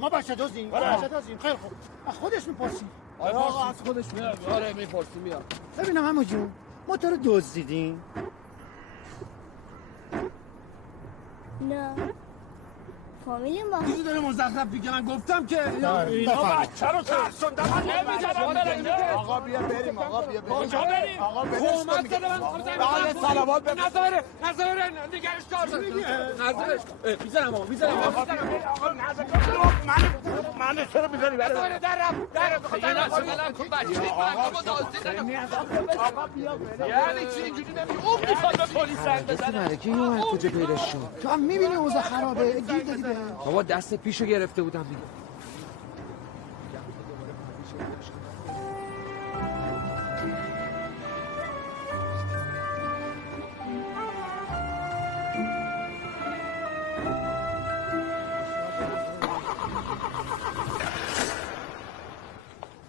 ما بچه دوزیم خیلی خوب از خودش میپرسیم. آقا از خودش میاد. آره میپرسیم. بیا ببینم عمو جون ما تو رو دزدیدیم؟ نه فامیلیم با دیدی داره مزخرف میگه. من گفتم که اینا بچه رو ترسوندن. من نمیذارم. آقا بیا بریم. کجا بریم؟ آقا کمک داره من بعد صلوات بفرست. نظره نگرش دار. نظرش میذارم. من چرا میذاری؟ نظره درم یعنی چی اینجوری نمیگه؟ اون میخواد به پلیس زنگ بزنه. ملکی اومد کجا پیداش شد؟ تو هم میبینی اوضاع خرابه. گیر دادی به بابا دست پیشو گرفته بودم دیگه.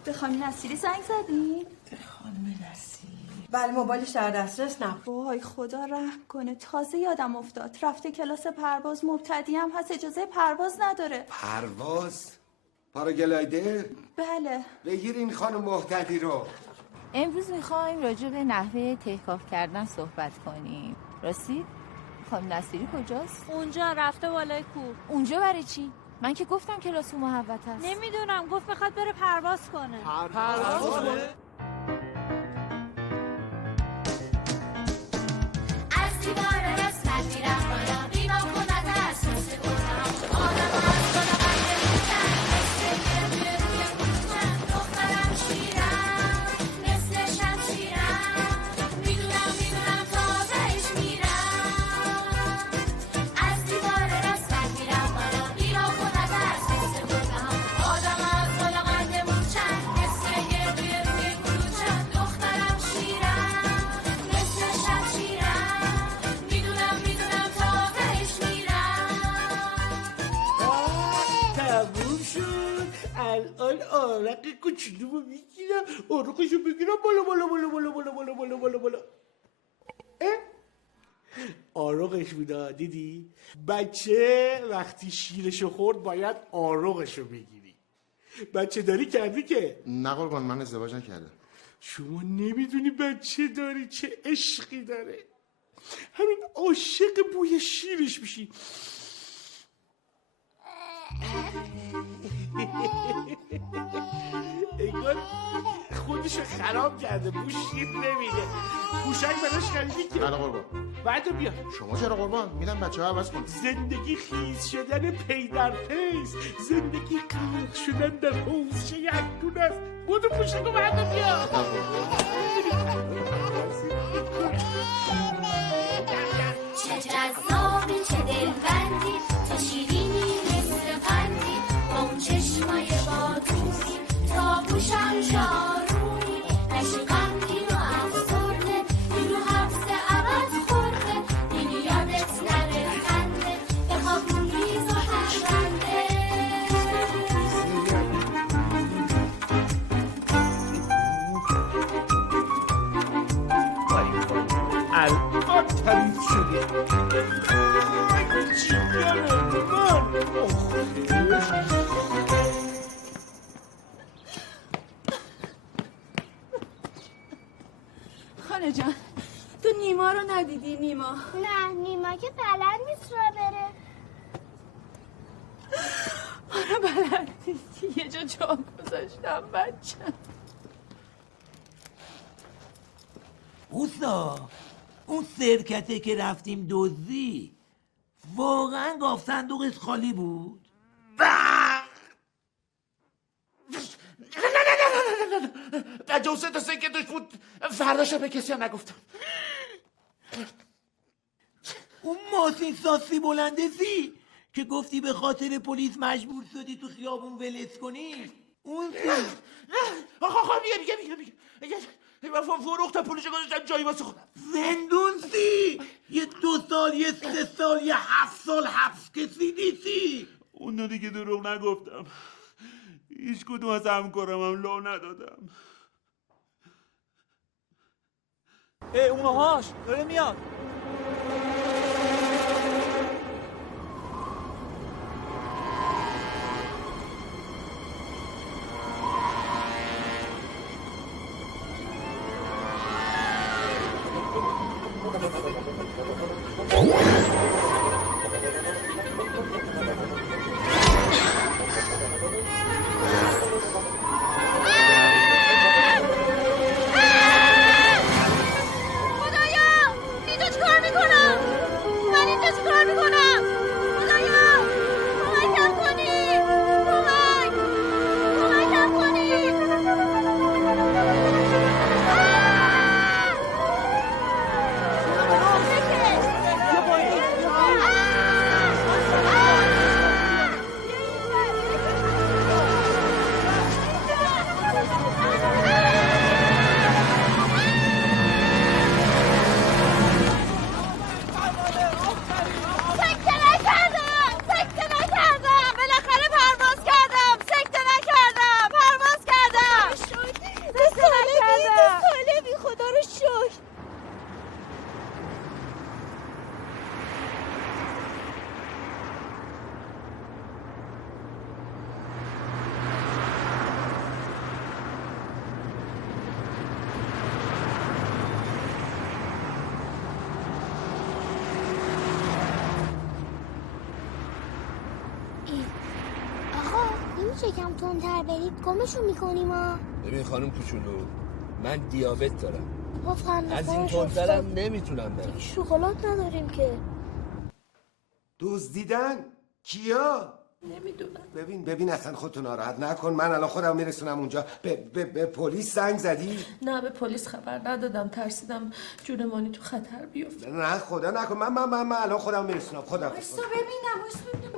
به خانم نصیری زنگ زدین؟ خانم نصیری بله موبایلش در دسترس نبود. وای خدا رحم کنه، تازه یادم افتاد رفته کلاس پرواز، مبتدی هم هست، اجازه پرواز نداره. پرواز؟ پاراگلایدر؟ بله. بگیر این خانم مبتدی رو. امروز میخوایم راجع به نحوه تحقیق کردن صحبت کنیم. راستی؟ خانم نصیری کجاست؟ اونجا رفته بالای کوه. اونجا برای چی؟ من که گفتم کلاس محوط هست. نمیدونم، گفت بخواد بره پرواز کنه. پرواز کنه؟ از دیوار رسمت میرم بالا بیما خودت از سوست گفتم آدم از بالا قدر بودن مثل روی بودن دخترم شیرم مثل شمشیرم میدونم تازهش میرم از دیوار رسمت میرم بالا بیما خودت از سوست گفتم آدم از بالا قدر بودن مثل روی بودن دخترم شیرم مثل شمشیرم میدونم تازهش میرم. تموم شد. الان آرق کوچولو رو میگیرم، آرقشو بگیرم بالا. آرقش بودا. دیدی؟ بچه وقتی شیرشو خورد باید آرقشو بگیری. بچه داری کردی که؟ نه قربان من ازدواج نکردم. شما نمیدونی بچه داری چه عشقی داره. همین عاشق بوی شیرش میشی. انگار خودشو خراب کرده، بو شیر نمیده. پوشک براش خریدی که؟ بله قربان. بعدو بیا. شما چرا قربان؟ میدم بچه‌ها عوض کن. زندگی خیز شدن پی در پیز، زندگی غرق شدن در حوض یکدون است. بودو پوشکو بعدو بیا. چه جذابی چه دلبندی تو شیرینی مثل قندی با اون چشم خانه جان تو نیما رو ندیدی؟ نیما نه نیما که بلد نیست را بره. منو بلد نیستی، یه جا گذاشتم بچه. اوستا اون سرکته که رفتیم دزدی واقعا گاف صندوقش خالی بود؟ در جوسه تا سکه دوش بود، فرداشا به کسی هم نگفتم. اون ماسین ساسی بلندسی که گفتی به خاطر پلیس مجبور شدی تو خیابون ولس کنی، اون سی آقا میگه فروخت پولش گذاشتم جایی واسه خودم. زندون سی یه 2 سال، یه 3 سال، یه 7 سال حبس کشیدی سی. اون دیگه دروغ نگفتم، هیچ کدوم از همکارم لا ندادم. اونهاش داره میاد. کم تندتر برید گمشون میکنیم ها. ببین خانم کوچولو، من دیابت دارم، از این تندترم تندترم نمیتونم برم. شکلات نداریم که. دزدیدن؟ کیا؟ نمیدونم. ببین اصلا خودتو ناراحت نکن، من الان خودم میرسونم اونجا. به پلیس زنگ زدی؟ نه به پلیس خبر ندادم، ترسیدم جون مانی تو خطر بیفته. نه خدا نکن، من الان خودم میرسونم. خدا ببینم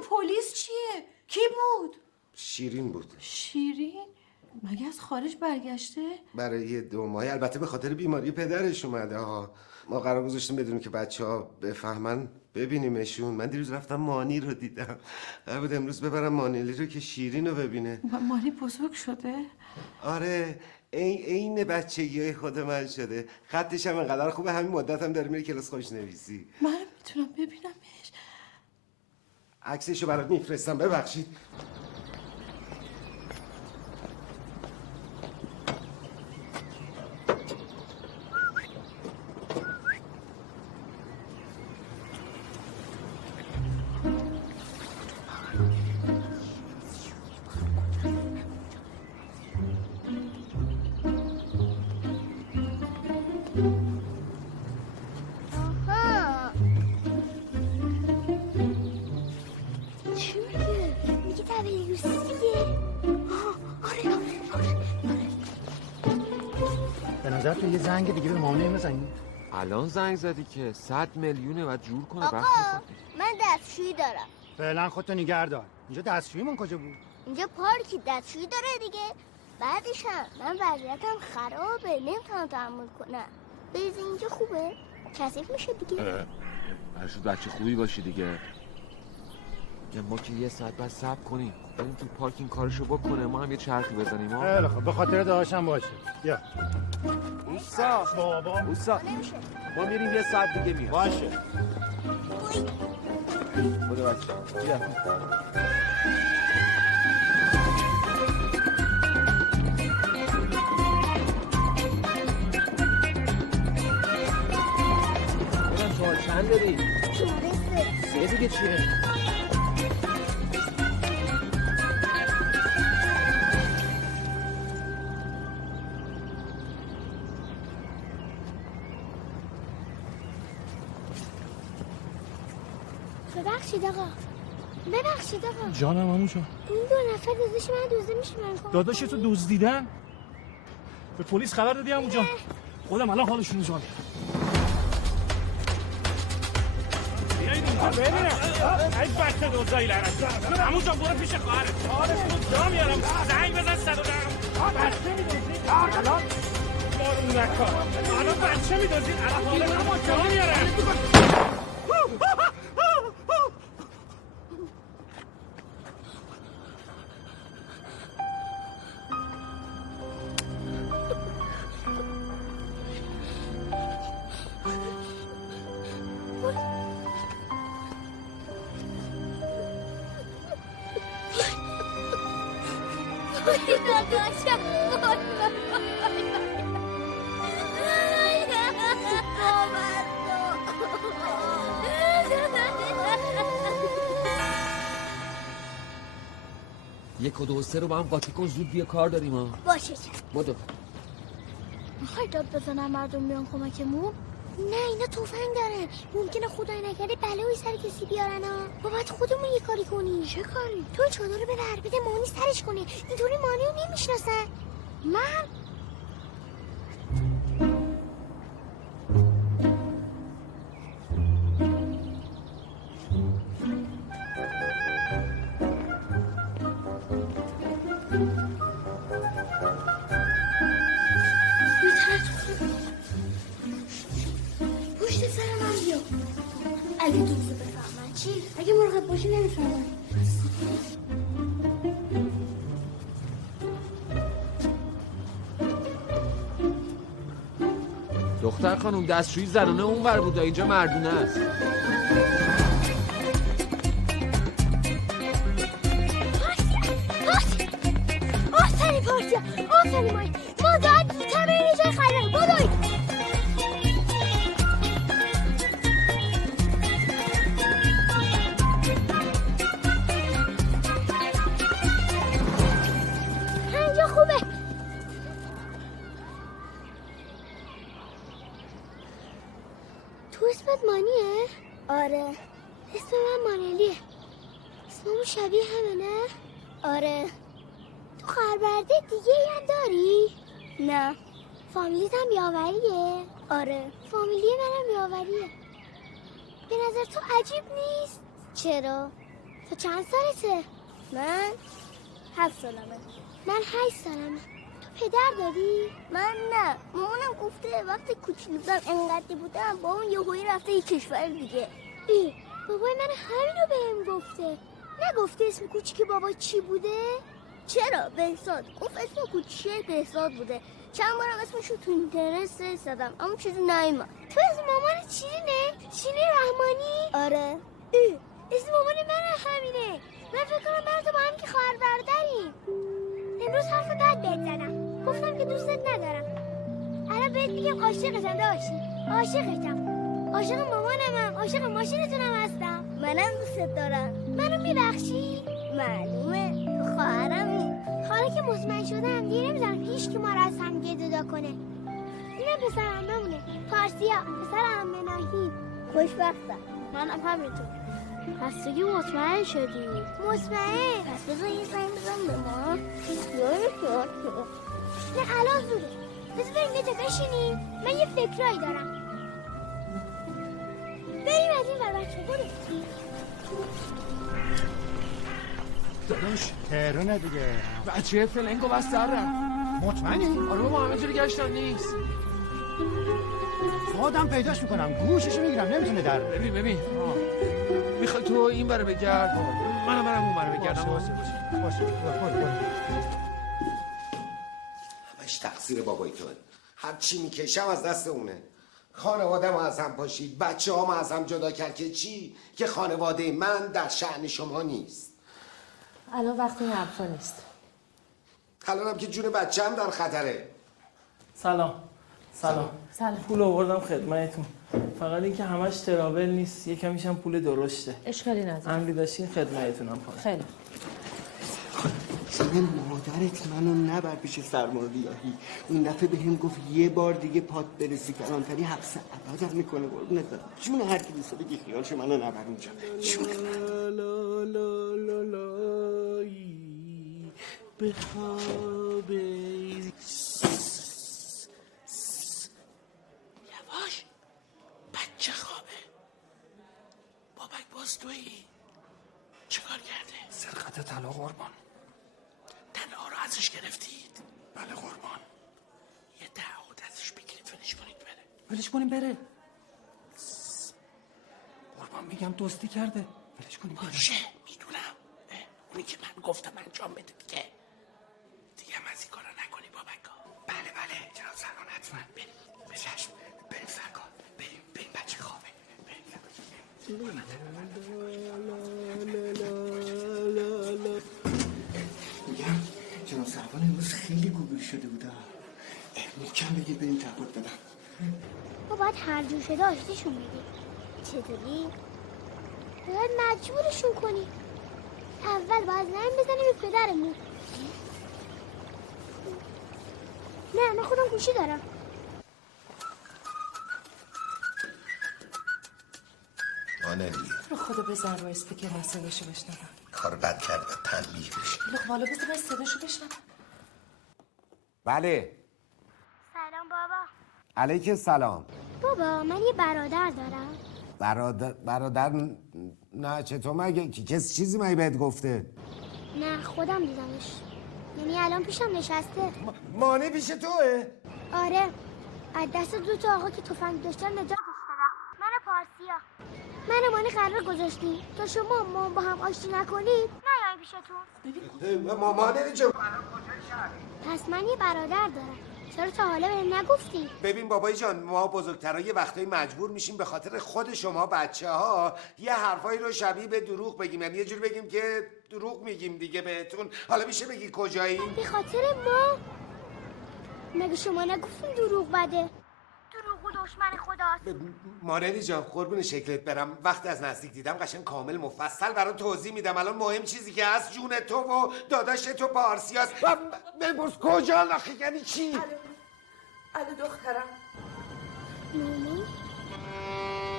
پلیس چیه؟ کی بود؟ شیرین بود. شیرین؟ مگه از خارج برگشته؟ برای 2 ماه، البته به خاطر بیماری پدرش اومده ها. ما قرار گذاشتیم بدونیم که بچه‌ها بفهمن ببینیمشون. من دیروز رفتم مانی رو دیدم، قرار بود امروز ببرم مانیلی رو که شیرین رو ببینه. مانی بزرگ شده؟ آره عین بچگی خود من شده. خطش هم انقدر خوبه، همین مدت هم داره میره کلاس خوشنویسی. من میتونم ببینمش؟ عکسشو برات میفرستم. ببخشید. تو یه زنگ دیگه به مامانه بزنی؟ الان زنگ زدی که 100 میلیونه و جور کنه. آقا من دستشویی دارم. فعلا خودتو نگه دار. اینجا دستشوییمون کجا بود؟ اینجا پارکی دستشویی داره دیگه. بعدش هم من وضعیتم خرابه، نمیتونم تحمل کنم. بریز اینجا خوبه؟ کثیف میشه دیگه. هرشود بچه خوبی باشی دیگه. ما که یه ساعت بعد صبر کنیم بریم تو پارکینگ کارشو بکنه، ما هم یه چرخی بزنیم. خیلی خب، به خاطر دعاشم باشه. بیا اوسا بابا اوسا ما میریم یه ساعت دیگه میام. باشه بودو بچه بیا. چند داری؟ شماره 3. 3 دیگه چیه؟ ببخشید آقا. ببخشید آقا. جانم عمو جان. این 2 نفر دزدش من دزده میشه من داداش تو دزدیدن؟ به پلیس خبر دادی عمو جان؟ خودم الان حالشون رو جان. ببینم ای بچه دوزایی لعنت. عمو جان برو پیش خواهرت. حالشون رو جا میارم. زنگ بزن 110. بچه میدوزید الان بارون نکن. الان بچه میدوزید الان حالشون رو جا میارم. یک و 2 و 3 رو با هم قاطی کن، زود بیا کار داریم ها. باشه بدو. میخوای داد بزنم مردم بیان کمکمون؟ نه اینا تفنگ دارن، ممکنه خدای نکرده بلایی سر کسی بیارن ها. باید خودمون یه کاری کنی. چه کاری؟ تو چادر رو ببر بده مانی سرش کنه. اینطوری مانی رو نمیشناسن. من پشت سر من بیا. اگه دوزه بفهمن چی؟ اگه مراقب باشی نمیفهمن. دختر خانم دستشویی زنانه اونور بوده، اینجا مردونه است. آفرین پارتیا، آفرین مایی. ما داد دیتر برین یه جای خیلی بدوید. اینجا خوبه. تو اسمت مانیه؟ آره. اسم من مانلیه. اسممون شبیه همه نه؟ آره. تو خربرده دیگه ای هم داری؟ نه. فامیلیت هم یاوریه؟ آره. فامیلی منم یاوریه. به نظر تو عجیب نیست؟ چرا؟ تو چند سالته؟ من 7 سالمه. من 8 سالمه. تو پدر داری؟ من نه. مامانم گفته وقتی کوچولو بودم انقدر بودم با اون یهویی رفته یه کشور دیگه. ای بابای من همینو بهم گفته. نگفته اسم کوچیک بابا چی بوده؟ چرا؟ بهزاد. گفت اسم کوچیک بهزاد بوده. چند بارم اسمشو تو اینترنت سرچ زدم اما چیزی نیومد. تو اسم مامان چینه؟ چینه رحمانی؟ آره. اسم مامان من همینه. من فکر کنم من تو با هم که خواهر برادریم. امروز حرف بد بهت زدم. گفتم که دوستت ندارم. الان بهت میگم عاشقتم داشتی. عاشقتم. عاشق مامانمم. عاشق ماشینتونم هستم. منم دوستت دارم. منو میبخشی؟ معلومه. تو خواهرمی. حالا که مطمئن شدم دیگه نمیذارم هیچ کی ما رو از هم جدا کنه. اینم پسر عمه‌مونه. پارسیا، پسر عمه ناهید. خوشبختم. منم همینطور. پس تو که مطمئن شدی؟ مطمئن؟ پس بذار یه زنگ بزن به ما. نه الان زوده. بذار بریم یه جا بشینیم. من یه فکرایی دارم. بریم از این ور بچه برو. داداش تهرونه دیگه. بچه فلنگو بس در رفت. مطمئنی؟ آره بابا همه جوری گشتن نیست. خودم پیداش میکنم، گوششو میگیرم نمیتونه در ببین میخوای تو این بره بگرد، منم برم اون بره بگردم. باشه همش تقصیر بابای توه. هر چی میکشم از دست اونه. خانواده ما از هم پاشید، بچه ها ما از هم جدا کرد که چی؟ که خانواده من در شأن شما نیست. الان وقت این حرفا نیست. الانم که جون بچه‌م در خطره. سلام. سلام. پول آوردم خدمتتون. فقط اینکه همش تراول نیست، یه کمیش هم پول درشته. اشکالی نداره. امری داشتین خدمتتونم کنم. خیلی سنه مادرت منو نبر پیش فرمان ریاهی. اون دفعه بهم گفت یه بار دیگه پات برسی کلانتری حبس ابدم میکنه. قربونت برم جون هر کی دوست بگی خیالش منو نبر اونجا. جون بخوابه. یواش بچه خوابه. بابک باز تویی؟ چیکار کرده؟ سرقت طلا قربان. طلا رو ازش گرفتید؟ بله قربان. یه تعهد ازش بگیرید ولش کنید بره. ولش کنیم بره. قربان میگم دزدی کرده. ولش کنیم بره. باشه میدونم. اونی که من گفتم انجام بده دیگه. دیگه هم از این کارا نکنی بابکا. بله جناب سرکار حتما. بریم بچشم. بریم سرکار. بریم بچه خوابه. میگم جناب سربان امروز خیلی گوگل شده بوده. محکم بگید بریم تعهد بدم. ما باید هر جور شده آشتیشون بدیم. چطوری؟ باید مجبورشون کنیم. اول باید زنگ بزنیم به پدرمون. نه من خودم گوشی دارم. آنلی رو خدا بزن رو اسپیکر من صداشو بشنوم. کار بد کردم تنبیه بشه. حالا بزن من صداشو بشنوم. بله. سلام بابا. علیک سلام. بابا من یه برادر دارم. برادر نه چطور مگه کسی چیزی مگه بهت گفته؟ نه خودم دیدمش. یعنی الان پیشم نشسته. مانع پیش توه؟ آره. از دست دو تا آقا که تفنگ داشتن نجاتش دادم. من پارسیا. من و مانی قرار گذاشتیم تا شما ما با هم آشتی نکنید نیایم پیشتون. مامان اینجا. پس من یه برادر دارم. چرا تا حالا بهم نگفتی؟ ببین بابای جان ما بزرگترها یه وقتایی مجبور میشیم به خاطر خود شما بچه‌ها یه حرفایی رو شبیه به دروغ بگیم. یعنی یه جور بگیم که دروغ میگیم دیگه بهتون. حالا میشه بگی کجایی؟ به خاطر ما. مگه شما نگفتین دروغ بده؟ دروغ و دشمن خداست. مانلی جان قربون شکلت برم. وقتی از نزدیک دیدم قشنگ کامل مفصل برات توضیح میدم. الان مهم چیزی که هست جون تو و داداش تو پارسیاست. بپرس کجا آخه یعنی چی؟ الو دخترم. مامان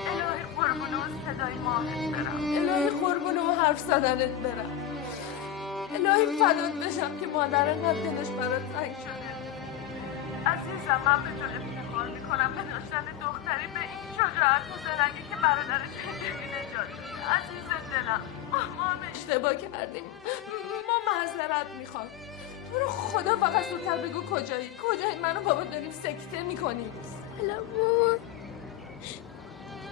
الهی قربون اون صدای ماهت برم. الهی قربون اون حرف زدنت برم. الهی فدات بشم که مادر انقدر دلش برات تنگ شده. عزیزم من به تو افتخار میکنم به داشتن دختری به این شجاعت و زرنگی که برادرش اینجوری نجات شده. عزیز دلم ما اشتباه کردیم. ما معذرت میخوام. تو رو خدا فقط زودتر بگو کجایی من و بابا داریم سکته میکنیم. سلام مامان.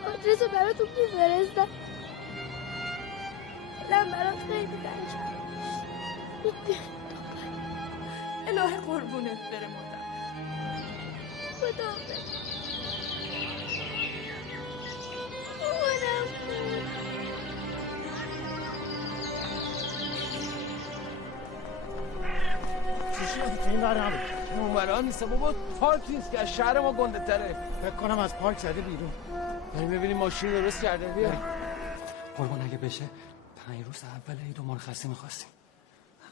آدرس رو براتون میفرستم. دلم برات خیلی تنگ شد. الهی قربونت بره مادر. خدا مامانم این بر نبود. اونوران نیست بابا، پارک نیست که از شهر ما گنده تره. فکر کنم از پارک زده بیرون. بریم ببینیم ماشین درست کرده. بیا قربان اگه بشه 5 روز اول عید و مرخصی می‌خواستیم.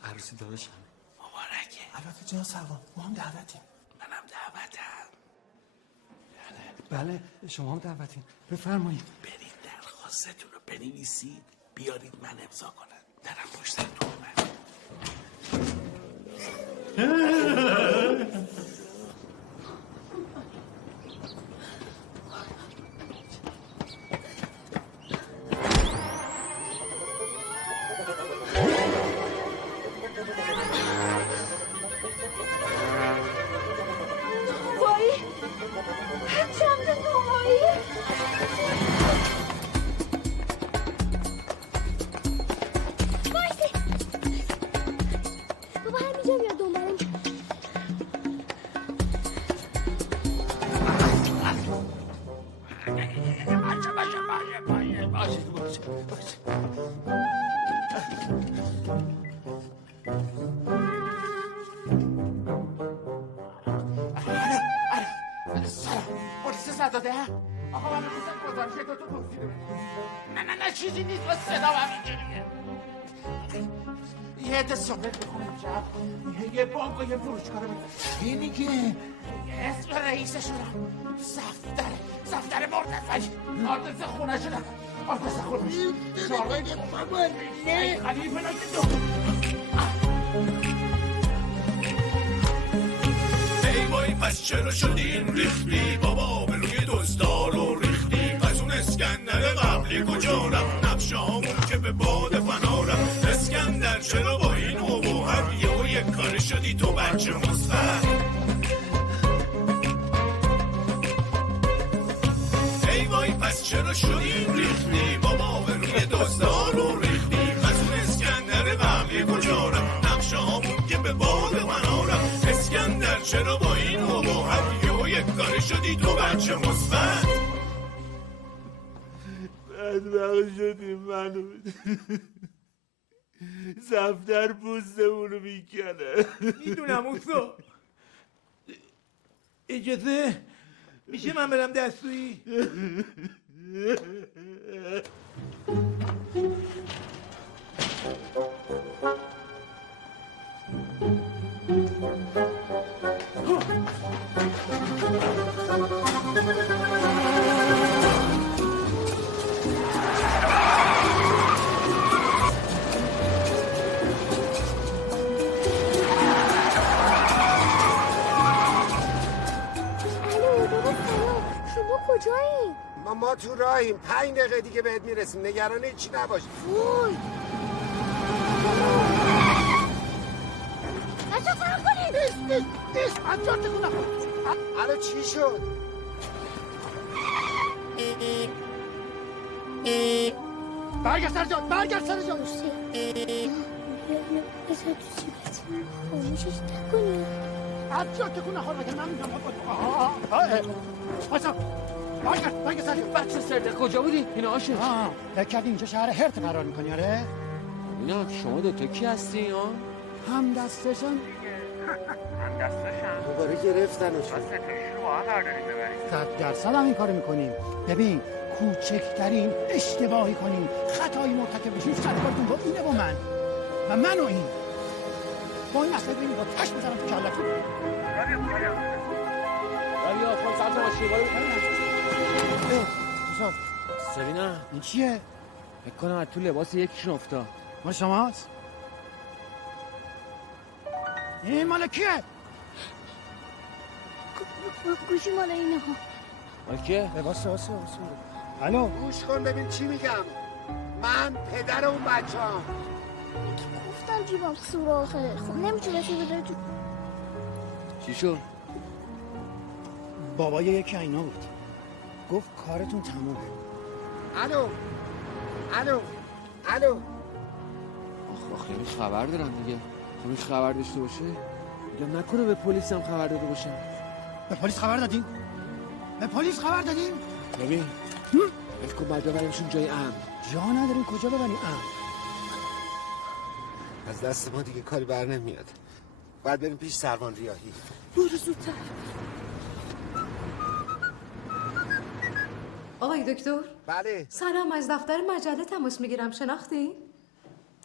عروسی داداشم. مبارکه. البته جناب سروان ما هم دعوتیم. منم دعوتم. بله شما هم دعوتیم. بفرمایید. برید درخواستتون رو بنویسید بیارید من امضا کنم. درم پشت تو اومد. پلیس 110 آقا من میرسم گزارش تو توصیل نه چیزی نیست با صدا همینجوریه. یه عده صبح بخونم شب یه بانک و یه فروشگاه رو اینی که اسم رئیسشونم صفدر مرتضی آدرس خونه شدم آدرس خونه چارگاه نه خلیفه نشد ای وای پس چرا شدین ریختی بابا به روی دزدار رو ریختی پس اون اسکندر قبلی کجا رفت نقشه هامون که به باد فنا رفت اسکندر چرا با این ابهت یهو یک کار شدی تو بچه مصفر ای وای پس چرا شدین ریختی بابا به روی دزدار رو ریختی پس اون اسکندر قبلی کجا رفت نقشه هامون که به باد فنا رفت اسکندر چرا با این ابهت یهو یک کار شدی تو بچه مصفر بدبخت شدیم منو صفدر پوستمونو میکنه میدونم اوسو اجازه میشه من برم دستویی کجاییم؟ ما تو راهیم 5 دقیقه دیگه بهت میرسیم نگران هیچی نباش وای بچه فرق کنید دیست انجار تکون نکن الو چی شد؟ برگرد سر جان برگرد سر جان بذار تو جیبت خاموشش نکنی انجار تکون نخور بگه من میگم باشم برگرد سر جان بچه سرده کجا بودی؟ این آشه فکر کردی اینجا شهر هرت قرار میکنی آره؟ اینا شما دوتا کی هستی ها؟ هم دستشن دوباره گرفتنشون واسه تشو با هم برداریم ببریم 100% هم این کارو میکنیم ببین کوچکترین اشتباهی کنیم خطایی مرتکب بشیم خطاکارتون با اینه و من و این با این اصلا ببینیم با تش بزنم تو کلتون رابیا خواهی سمت ماشین بارو سبینا این چیه؟ فکر کنم از تو لباس یکیشون افتاد مال شماست؟ این مال کیه؟ گوشی مال اینه ها مال کیه؟ واسه الو گوش کن ببین چی میگم من پدر اون بچه هم گفتم جیبم سوراخه خب نمیتونستی بذاری تو چی شد؟ بابای یکی اینا بود گفت کارتون تمومه الو آخ نمیش خبر دارم دیگه نمیش خبر داشته باشه میگم نکنه به پلیس هم خبر داده باشم به پلیس خبر دادین؟ ببین بلکن بعد ببریمشون جای امن جا نداریم کجا ببریم از دست ما دیگه کاری بر نمیاد باید بریم پیش سروان ریاحی برو زودتر آقای دکتر بله سلام از دفتر مجله تماس میگیرم شناختی؟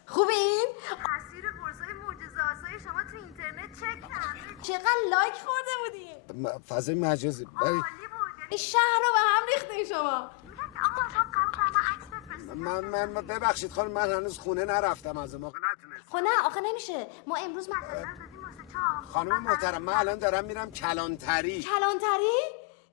خوبین؟ تصویر قرصای معجزه‌آسای شما تو اینترنت چک کردم چقدر لایک خورده بودین فضای مجازی این شهر رو به هم ریختین شما من ببخشید خانم من هنوز خونه نرفتم از موقع نتونستم خب نه آخه نمیشه ما امروز مجله دادیم واسه چاپ خانم محترم من الان دارم میرم کلانتری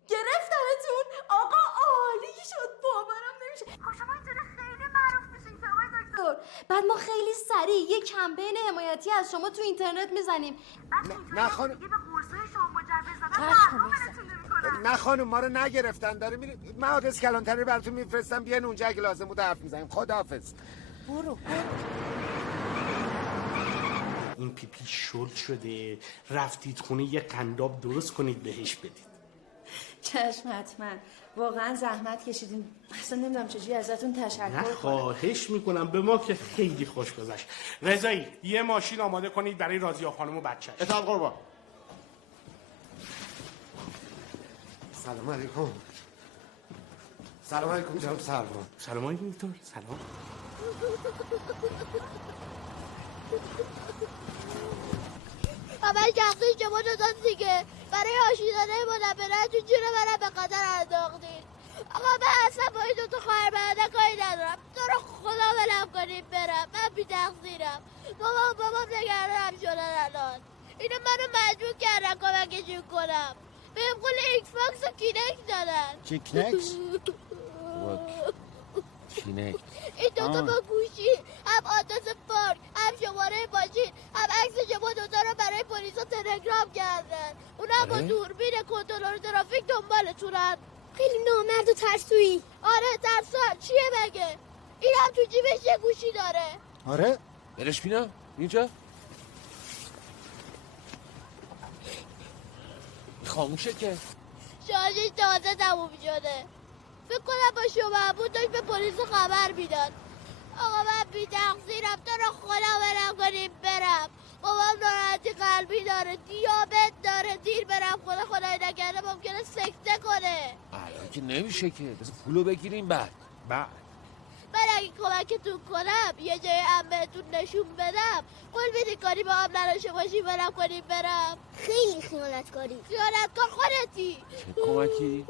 گرفتنتون آقا عالی شد باورم نمیشه شما اینطوری خیلی معروف میشین که آقای دکتر بعد ما خیلی سریع یه کمپین حمایتی از شما تو اینترنت میزنیم نه خانم دیگه به قرصای شما مجوز دادن دعوا براتون نمی‌کنن نه خانم ما رو نگرفتن داره میریم من آدرس کلانتری براتون میفرستم بیاین اونجا اگه لازم بود حرف میزنیم خداحافظ برو این پیپی شل شده رفتید خونه یه قنداب درست کنید بهش بدید چشم حتما واقعا زحمت کشیدین اصلا نمیدونم چجوری ازتون تشکر نه کنم خواهش میکنم به ما که خیلی خوش گذشت رضایی یه ماشین آماده کنید برای رازیا خانم و بچه‌ش اطاعت قربان سلام علیکم سلام علیکم جناب سروان. سلام علیکم دکتر. سلام. اول جغده شما دادن دیگه. برای آشیدانه منبره تو جون منم به قدر انداختین. آقا من اصلا با این دوتا خواهر برادر کاری ندارم. تو رو خدا ولم کنید برم. من بی تقصیرم. بابام نگرانم شدن الان. اینا منو مجبور کردن کمکشون کنم. بهم قول ایکس باکس و کینکس دادن. کینکس؟ کینکس این دوتا با گوشی هم آدرس پارک هم شماره ماشین هم عکس شما دوتا رو برای پلیسا تلگرام کردن. اونا با دوربین کنترل ترافیک دنبالتونن. خیلی نامرد و ترسویی. آره ترسان. چیه مگه؟ این هم تو جیبش یه گوشی داره. آره؟ برش بینم اینجا خاموشه که شارژش تازه تموم شده. فکر کنم با شما بود داشت به پلیس خبر میداد. آقا من بی تقصیرم. تو رو خدا برم کنیم برم. بابام ناراحتی قلبی داره، دیابت داره، دیر برم خدای نکرده ممکنه سکته کنه. الان که نمیشه که بذار پولو بگیریم بعد. من اگه کمکتون کنم یه جای بهتون نشون بدم قول میدی کاری با هم نداشته باشی برم کنیم برم. خیلی خیانتکاری. خیانتکار خودتی. چه کمکی؟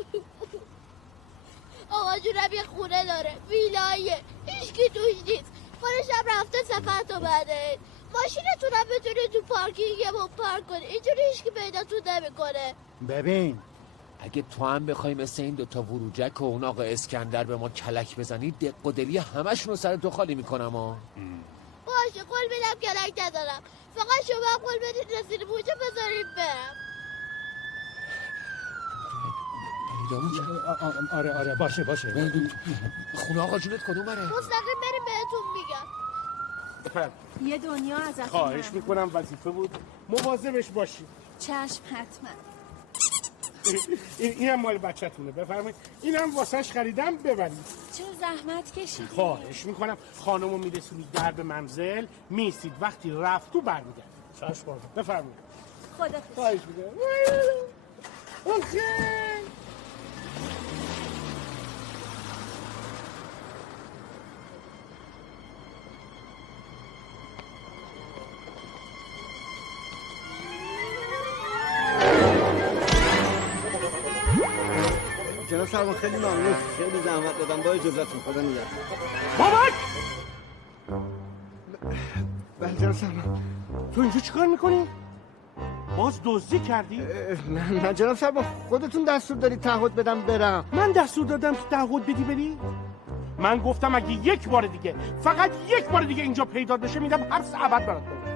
آقا جونم یه خونه داره، ویلاییه، هیچکی توش نیست. خودش هم رفته سفر تو بعده. ماشینتون هم بتونی تو پارکینگمون پارک کنی. اینجوری هیچکی پیداتون نمیکنه. ببین اگه تو هم بخوای مثل این دوتا وروجک و اون آقا اسکندر به ما کلک بزنی دق و دلی همشون رو سر تو خالی میکنم ها. باشه قول میدم کلک ندارم. فقط شما قول بدید رسید بوجه بذارید برم. آره باشه خونه آقا جونت کدوم بره؟ مستقیم بریم بهتون میگم. یه دنیا ازتون خواهش میکنم وظیفه بود مواظبش باشی. چشم حتما. اینم مال بچه‌تونه بفرمایید. اینم واسش خریدم ببرید. چرا زحمت کشیدی؟ خواهش میکنم. خانمو میرسونید درب منزل میستید وقتی رفت تو برمیگرد. چشم بابا بفرمایید. خدا خواهش میکنم. اوکی. جناب سروان خیلی ممنون. خیلی زحمت دادم. با اجازهتون خدا نگهدار. بابک! بله جناب سروان. تو اینجا چیکار میکنی؟ باز دزدی کردی؟ نه جناب سروان خودتون دستور دارید تعهد بدم برم. من دستور دادم تو تعهد بدی بری؟ من گفتم اگه یک بار دیگه فقط یک بار دیگه اینجا پیدا بشه میدم حبس ابد برات بده.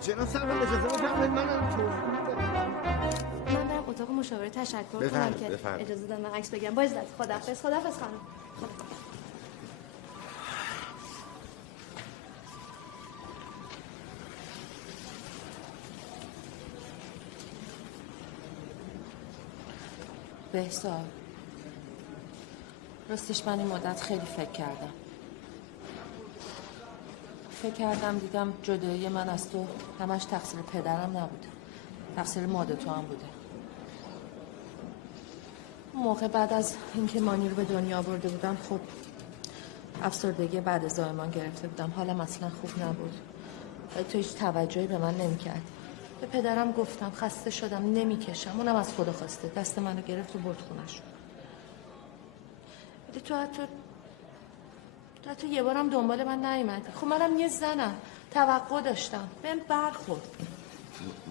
جناب سروان اجازه بفرمایید من برم اتاق مشاوره تشکر کنم که اجازه دادن عکس بگیرم. با عزت. خداحافظ خانم. بهزاد راستش من این مدت خیلی فکر کردم دیدم جدایی من از تو همش تقصیر پدرم نبوده، تقصیر ماده تو هم بوده. موقع بعد از اینکه مانی رو به دنیا آورده بودم خب افسردگی بعد از زایمان گرفته بودم، حالم اصلا خوب نبود ولی تو هیچ توجهی به من نمی‌کردی. به پدرم گفتم خسته شدم نمیکشم، اونم از خدا خواسته دست منو گرفت و برد خونش. ولی تو حتی یه بارم دنبال من نیومدی. خب منم یه زنم توقع داشتم بهم برخورد.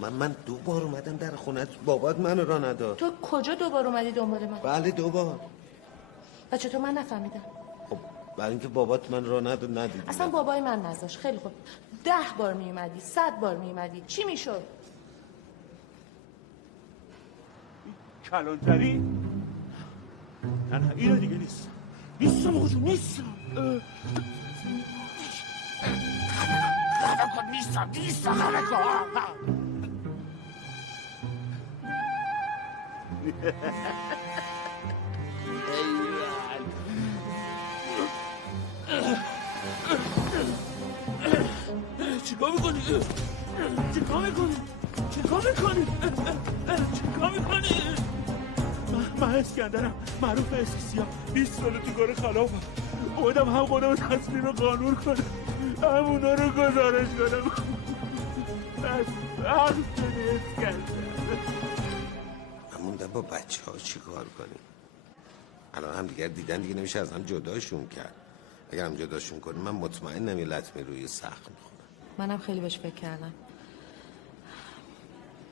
من 2 بار اومدم در خونت بابات منو راه نداد. تو کجا 2 بار اومدی دنبال من؟ بله 2 بار. و چطور من نفهمیدم؟ خب برای اینکه بابات من راه نداد ندیدی. اصلا بابای من نذاشت. خیلی خوب 10 بار میومدی 100 بار میومدی چی میشد؟ کلانتری؟ نه اینو دیگه نیستم آقا جون نیستم. خفه کن نیستم خفه کن. چیکار میکنی؟ من اسکندرم معروف اسیسیا 20 سال تو کار خلافم اومدم هم خودم تصمیم قانون کنم همونا رو گزارش کنم بس حق شدی اسکندر هموندم با بچه ها چی کار کنیم الان هم دیگر دیدن دیگه نمیشه از هم جداشون کرد اگر هم جداشون کنیم من مطمئنم یه لطمه روی سقف میخورم منم خیلی بهش فکر کردم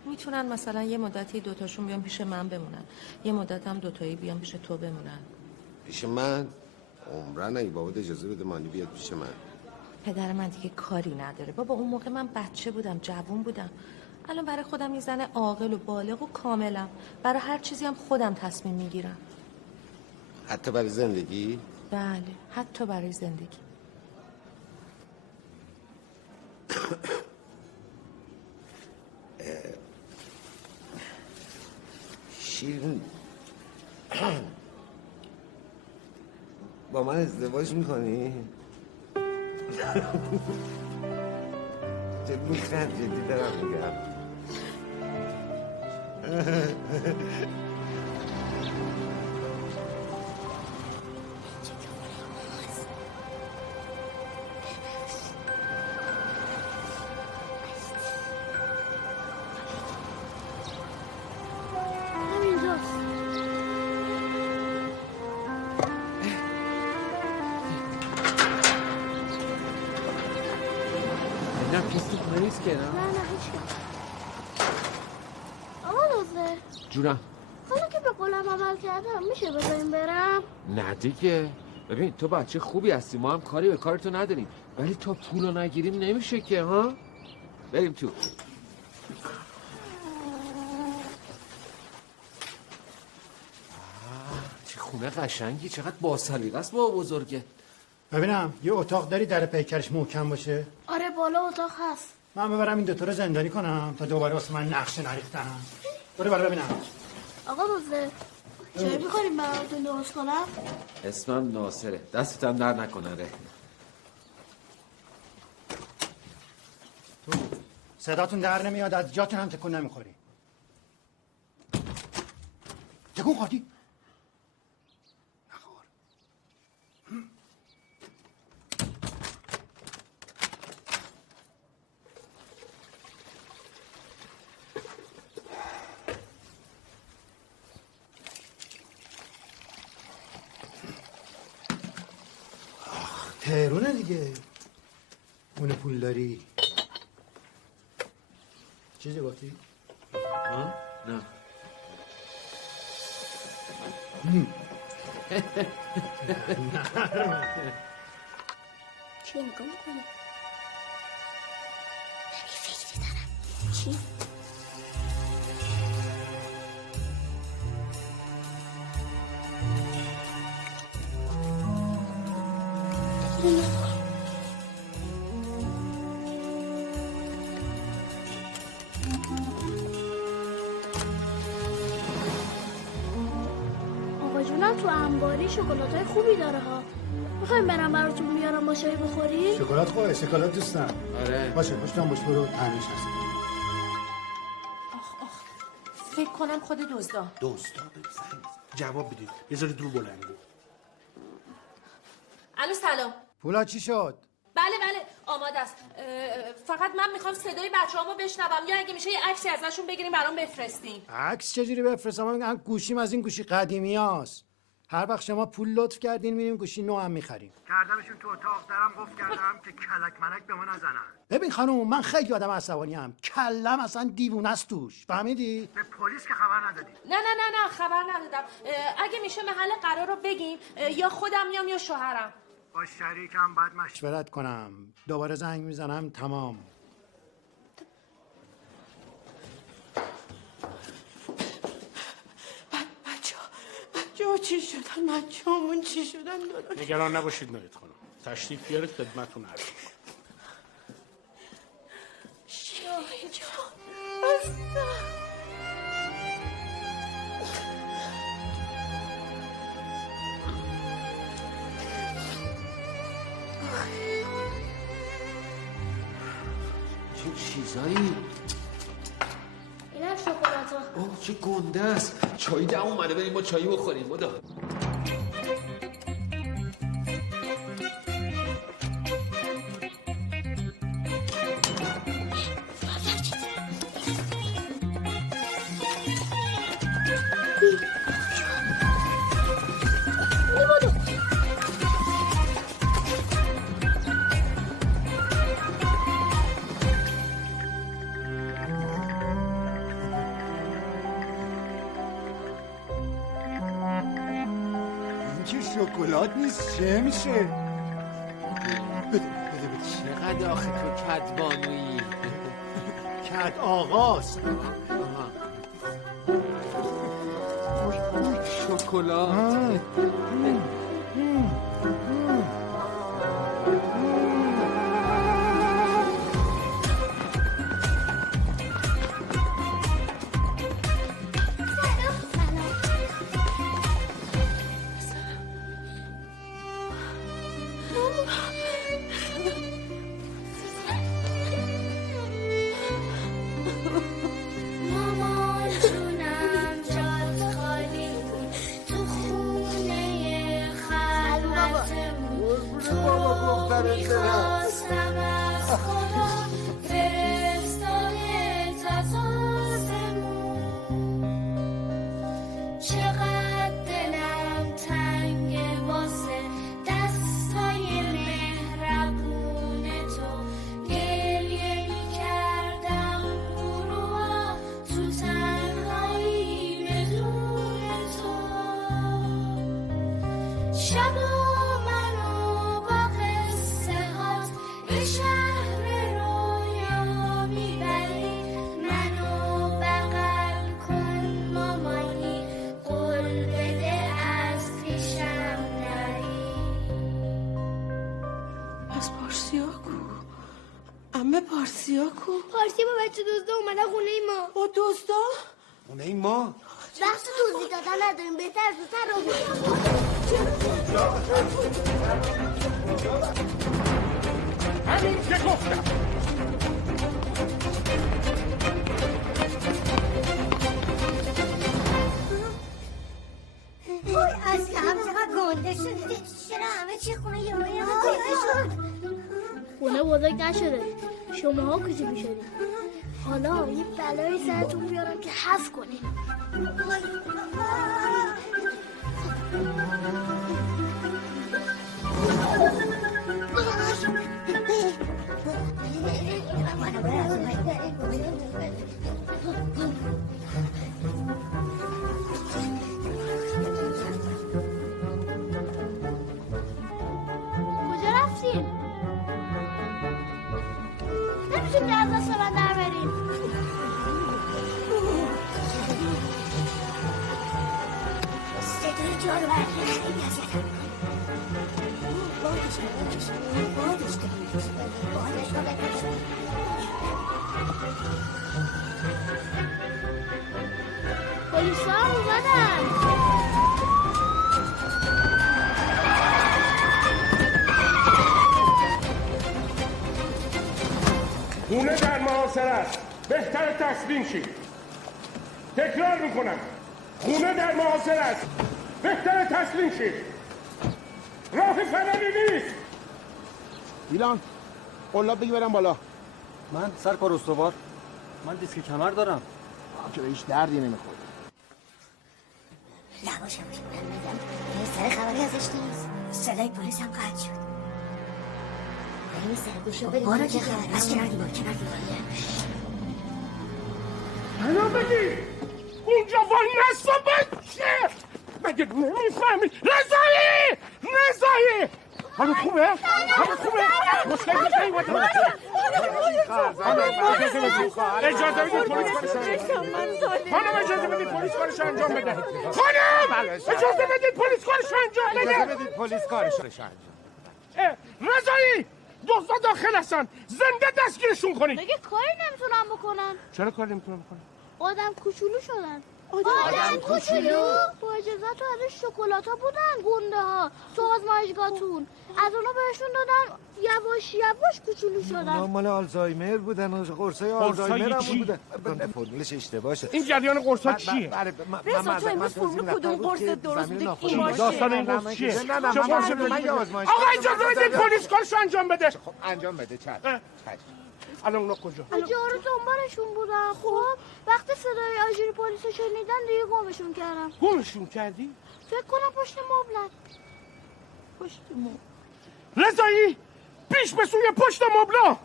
میتونن مثلا یه مدتی دوتاشون بیان پیش من بمونن یه مدت هم دوتایی بیان پیش تو بمونن پیش من عمرن اگه بابا اجازه بده مانی بیاد پیش من پدر من دیگه کاری نداره بابا اون موقع من بچه بودم جوون بودم الان برای خودم یه زن عاقل و بالغ و کاملم برای هر چیزی هم خودم تصمیم میگیرم حتی برای زندگی؟ بله حتی برای زندگی شیرین با من ازدواج میکنی؟ جدی دارم میگم نه کسی خونه نیست که نه؟ نه هیچ کس آقا لوزه جونم حالا که به قولم عمل کردم میشه بذاریم برم؟ نه دیگه ببین تو بچه خوبی هستی ما هم کاری به کارتو نداریم ولی تا پولو نگیریم نمیشه که ها بریم تو چه خونه قشنگی چقدر باسلیقه است با بزرگه ببینم یه اتاق داری در پیکرش محکم باشه آره بالا اتاق هست من ببرم این دوتا رو زندانی کنم تا دوباره واسه من نقشه نریختن برو ببینم آقا لوزه چه میخوریم براتون درست کنم؟ اسمم ناصره دستتم در نکنه ره صداتون در نمیاد از جاتون هم تکون نمیخوری تکون خوردی؟ تهرونه دیگه اون پول داری چیزی گفتی؟ ها؟ نه چی نگاه میکنی؟ یه فکری دارم چی؟ آقا جونم تو انباری شکلاتای خوبی داره ها میخوایم برم براتون بیارم با چای بخوری؟ شکلات خوبه شکلات دوستم آره باشه پشتم باش برو تنش هست فکر کنم خود دزدا جواب بدید بذارید رو بلنگو الو سلام پولا چی شد؟ بله آماده است فقط من میخوام صدای بچه‌هامو بشنوم یا اگه میشه یه عکسی ازشون بگیریم برام بفرستین عکس چجوری بفرستم؟ من گوشیم از این گوشی قدیمی هاست هر وقت شما پول لطف کردین میریم گوشی نو هم میخریم کردمشون تو اتاق درم گفت کردم که کلک ملک به ما نزنن ببین خانم من خیلی آدم عصبانی ام کلم اصلا دیوونه است توش فهمیدی؟ به پلیس که خبر ندادی نه خبر ندادم اگه میشه محل قرار رو بگیم یا خودم میام یا شوهرم با شریکم باید مشورت کنم دوباره زنگ میزنم تمام بچه ها چی شدن؟ بچه همون چی شدن؟ نگران نباشید نایت خانم تشریف بیارید خدمتتون عرض کنم شاهی جان چه چیزایی؟ اینم شکلات تو. اوه چه گنده است. چای دم اومده، بریم با چایی بخوریم. بدا شکلات نیست چه میشه؟ بده چقدر آخه تو کدبانویی؟ کد آقاست. شکلات پارسیا کو؟ پارسی با بچه دزده اومدن خونه ما. با دزدا؟ خونه ما؟ وقت توضیح دادن نداریم، بهتر زودتر رو همین که گفتم. اصلا هم چقدر گنده شده. چرا همه چی خونه یه روی همه شد؟ خونه بزرگ نشده، شماها کوچیک شدید. حالا یه بلای سرتون بیارم که حف کنید. کجا رفتیم؟ نمیتونیم در از دست من در بریم. صدای جارو برگه خیلی از یادم. بادش رو بکشون. پلیسا اومدن. خونه در محاصره است. بهتر تسلیم شید. تکرار میکنم. خونه در محاصره است. بهتر تسلیم شید. راه فراری نیست. دیلان قلاب بگی برم بالا. من سرکار استوار. من دیسک کمر دارم. که به هیچ دردی نمیخوره. نباشه من میگم سر خبری ازش نیست. صدای پلیس هم قطع شد. این سر گوشو بدید. بارا چه خبر؟ از کنار دیوار منو بگی. اونجا وای نستا بچه. مگه نمیفهمی؟ رضایی حالت خوبه؟ مشکل نیست نیومده. اجازه بدید پلیس کارش خانم اجازه بدید پلیس کارش انجام بده. خانم اجازه بدید پلیس کارش انجام بده. اجازه بدید پلیس کارش انجام بده. رضایی دزدا داخل هستن. زنده دستگیرشون کنید. مگه کاری نمیتونن بکنن؟ چرا کاری نمیتونن بکنن؟ آدم کوچولو شدن. آدم کوچولو. با اجازهتون ازش شکلات ها بودن، گنده ها تو آزمایشگاهتون. از اونا بهشون دادن یواش یواش کوچولو شدن. مال آلزایمر بودن و قرصای آلزایمر هم بودن. فرمولش اشتباه شد. این جریان قرصا چیه؟ رضا تو امروز فرمول کدوم قرص درست بوده کی باشه؟ داستان این قرص چیه؟ نه من یه آزمایش. آقا اجازه بدید پلیس کارشو انجام بده. خب انجام بده. چشم. الان اونا کجا؟ اینجا رو دنبالشون بودم. خب وقتی صدای آژیر پلیس رو شنیدن دیگه گمشون کردم. گمشون کردی؟ فکر کنم پشت مبلت. پشت مبل. رضایی پیش به سوی پشت مبلا.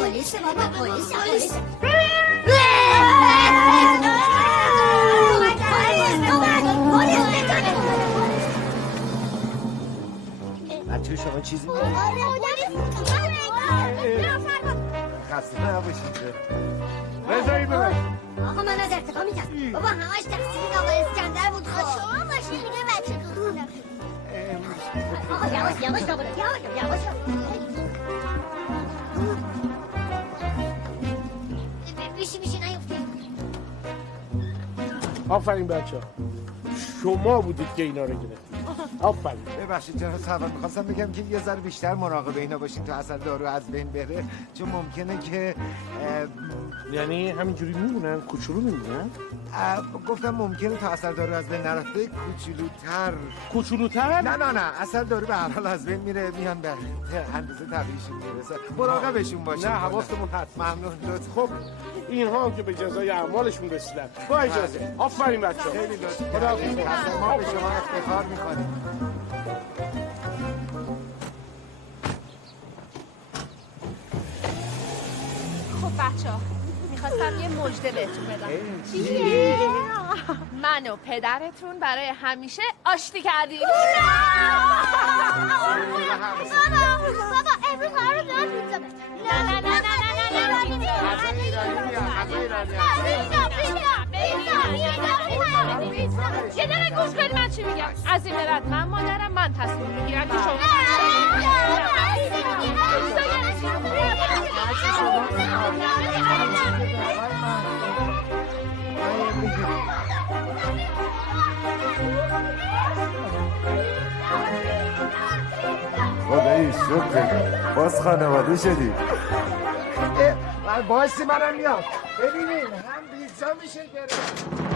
پلیس بابا پلیس. بچه شما چیزی خسته نباشید. رضایی ببر. آقا من از ارتقا میگم بابا همش تقصیر آقا اسکندر بود. شما باشین دیگه بچه دودونه. آقا یواش بابا یواش. بیشی نیفتید. آفرین بچه شما بودید که اینا رو گرفتید. آفرین. ببخشید جناب سرور، میخواستم بگم که یه ذره بیشتر مراقب اینا باشین تا اثر دارو از بین بره، چون ممکنه که یعنی همینجوری میمونن کوچولو میمونن؟ گفتم ممکنه تا اثر دارو از بین نرفته کوچولوتر؟ نه اثر دارو به هر حال از بین میره، میان به اندازه طبیعیشون میرسه. مراقبشون باشین. نه حواستمون هست. ممنون لطف. خب اینها هم که به جزای اعمالشون رسیدن. با اجازه. آفرین بچه‌ها. خیلی لطف کردید. ما به شما افتخار میکنیم. خب بچه‌ها میخواستم یه مژده بهتون بدم. چیه؟ من و پدرتون برای همیشه آشتی کردیم. بابا امروز قرار دارم پیتزا بشه. نه یه دقیقه گوش کنید من چی میگم. از این برد من مادرم، من تصمیم میگیرم که شما خدایی شکر باز خانواده شدی. بایستی منم میام. ببینین هم پیتزا میشه گرفت.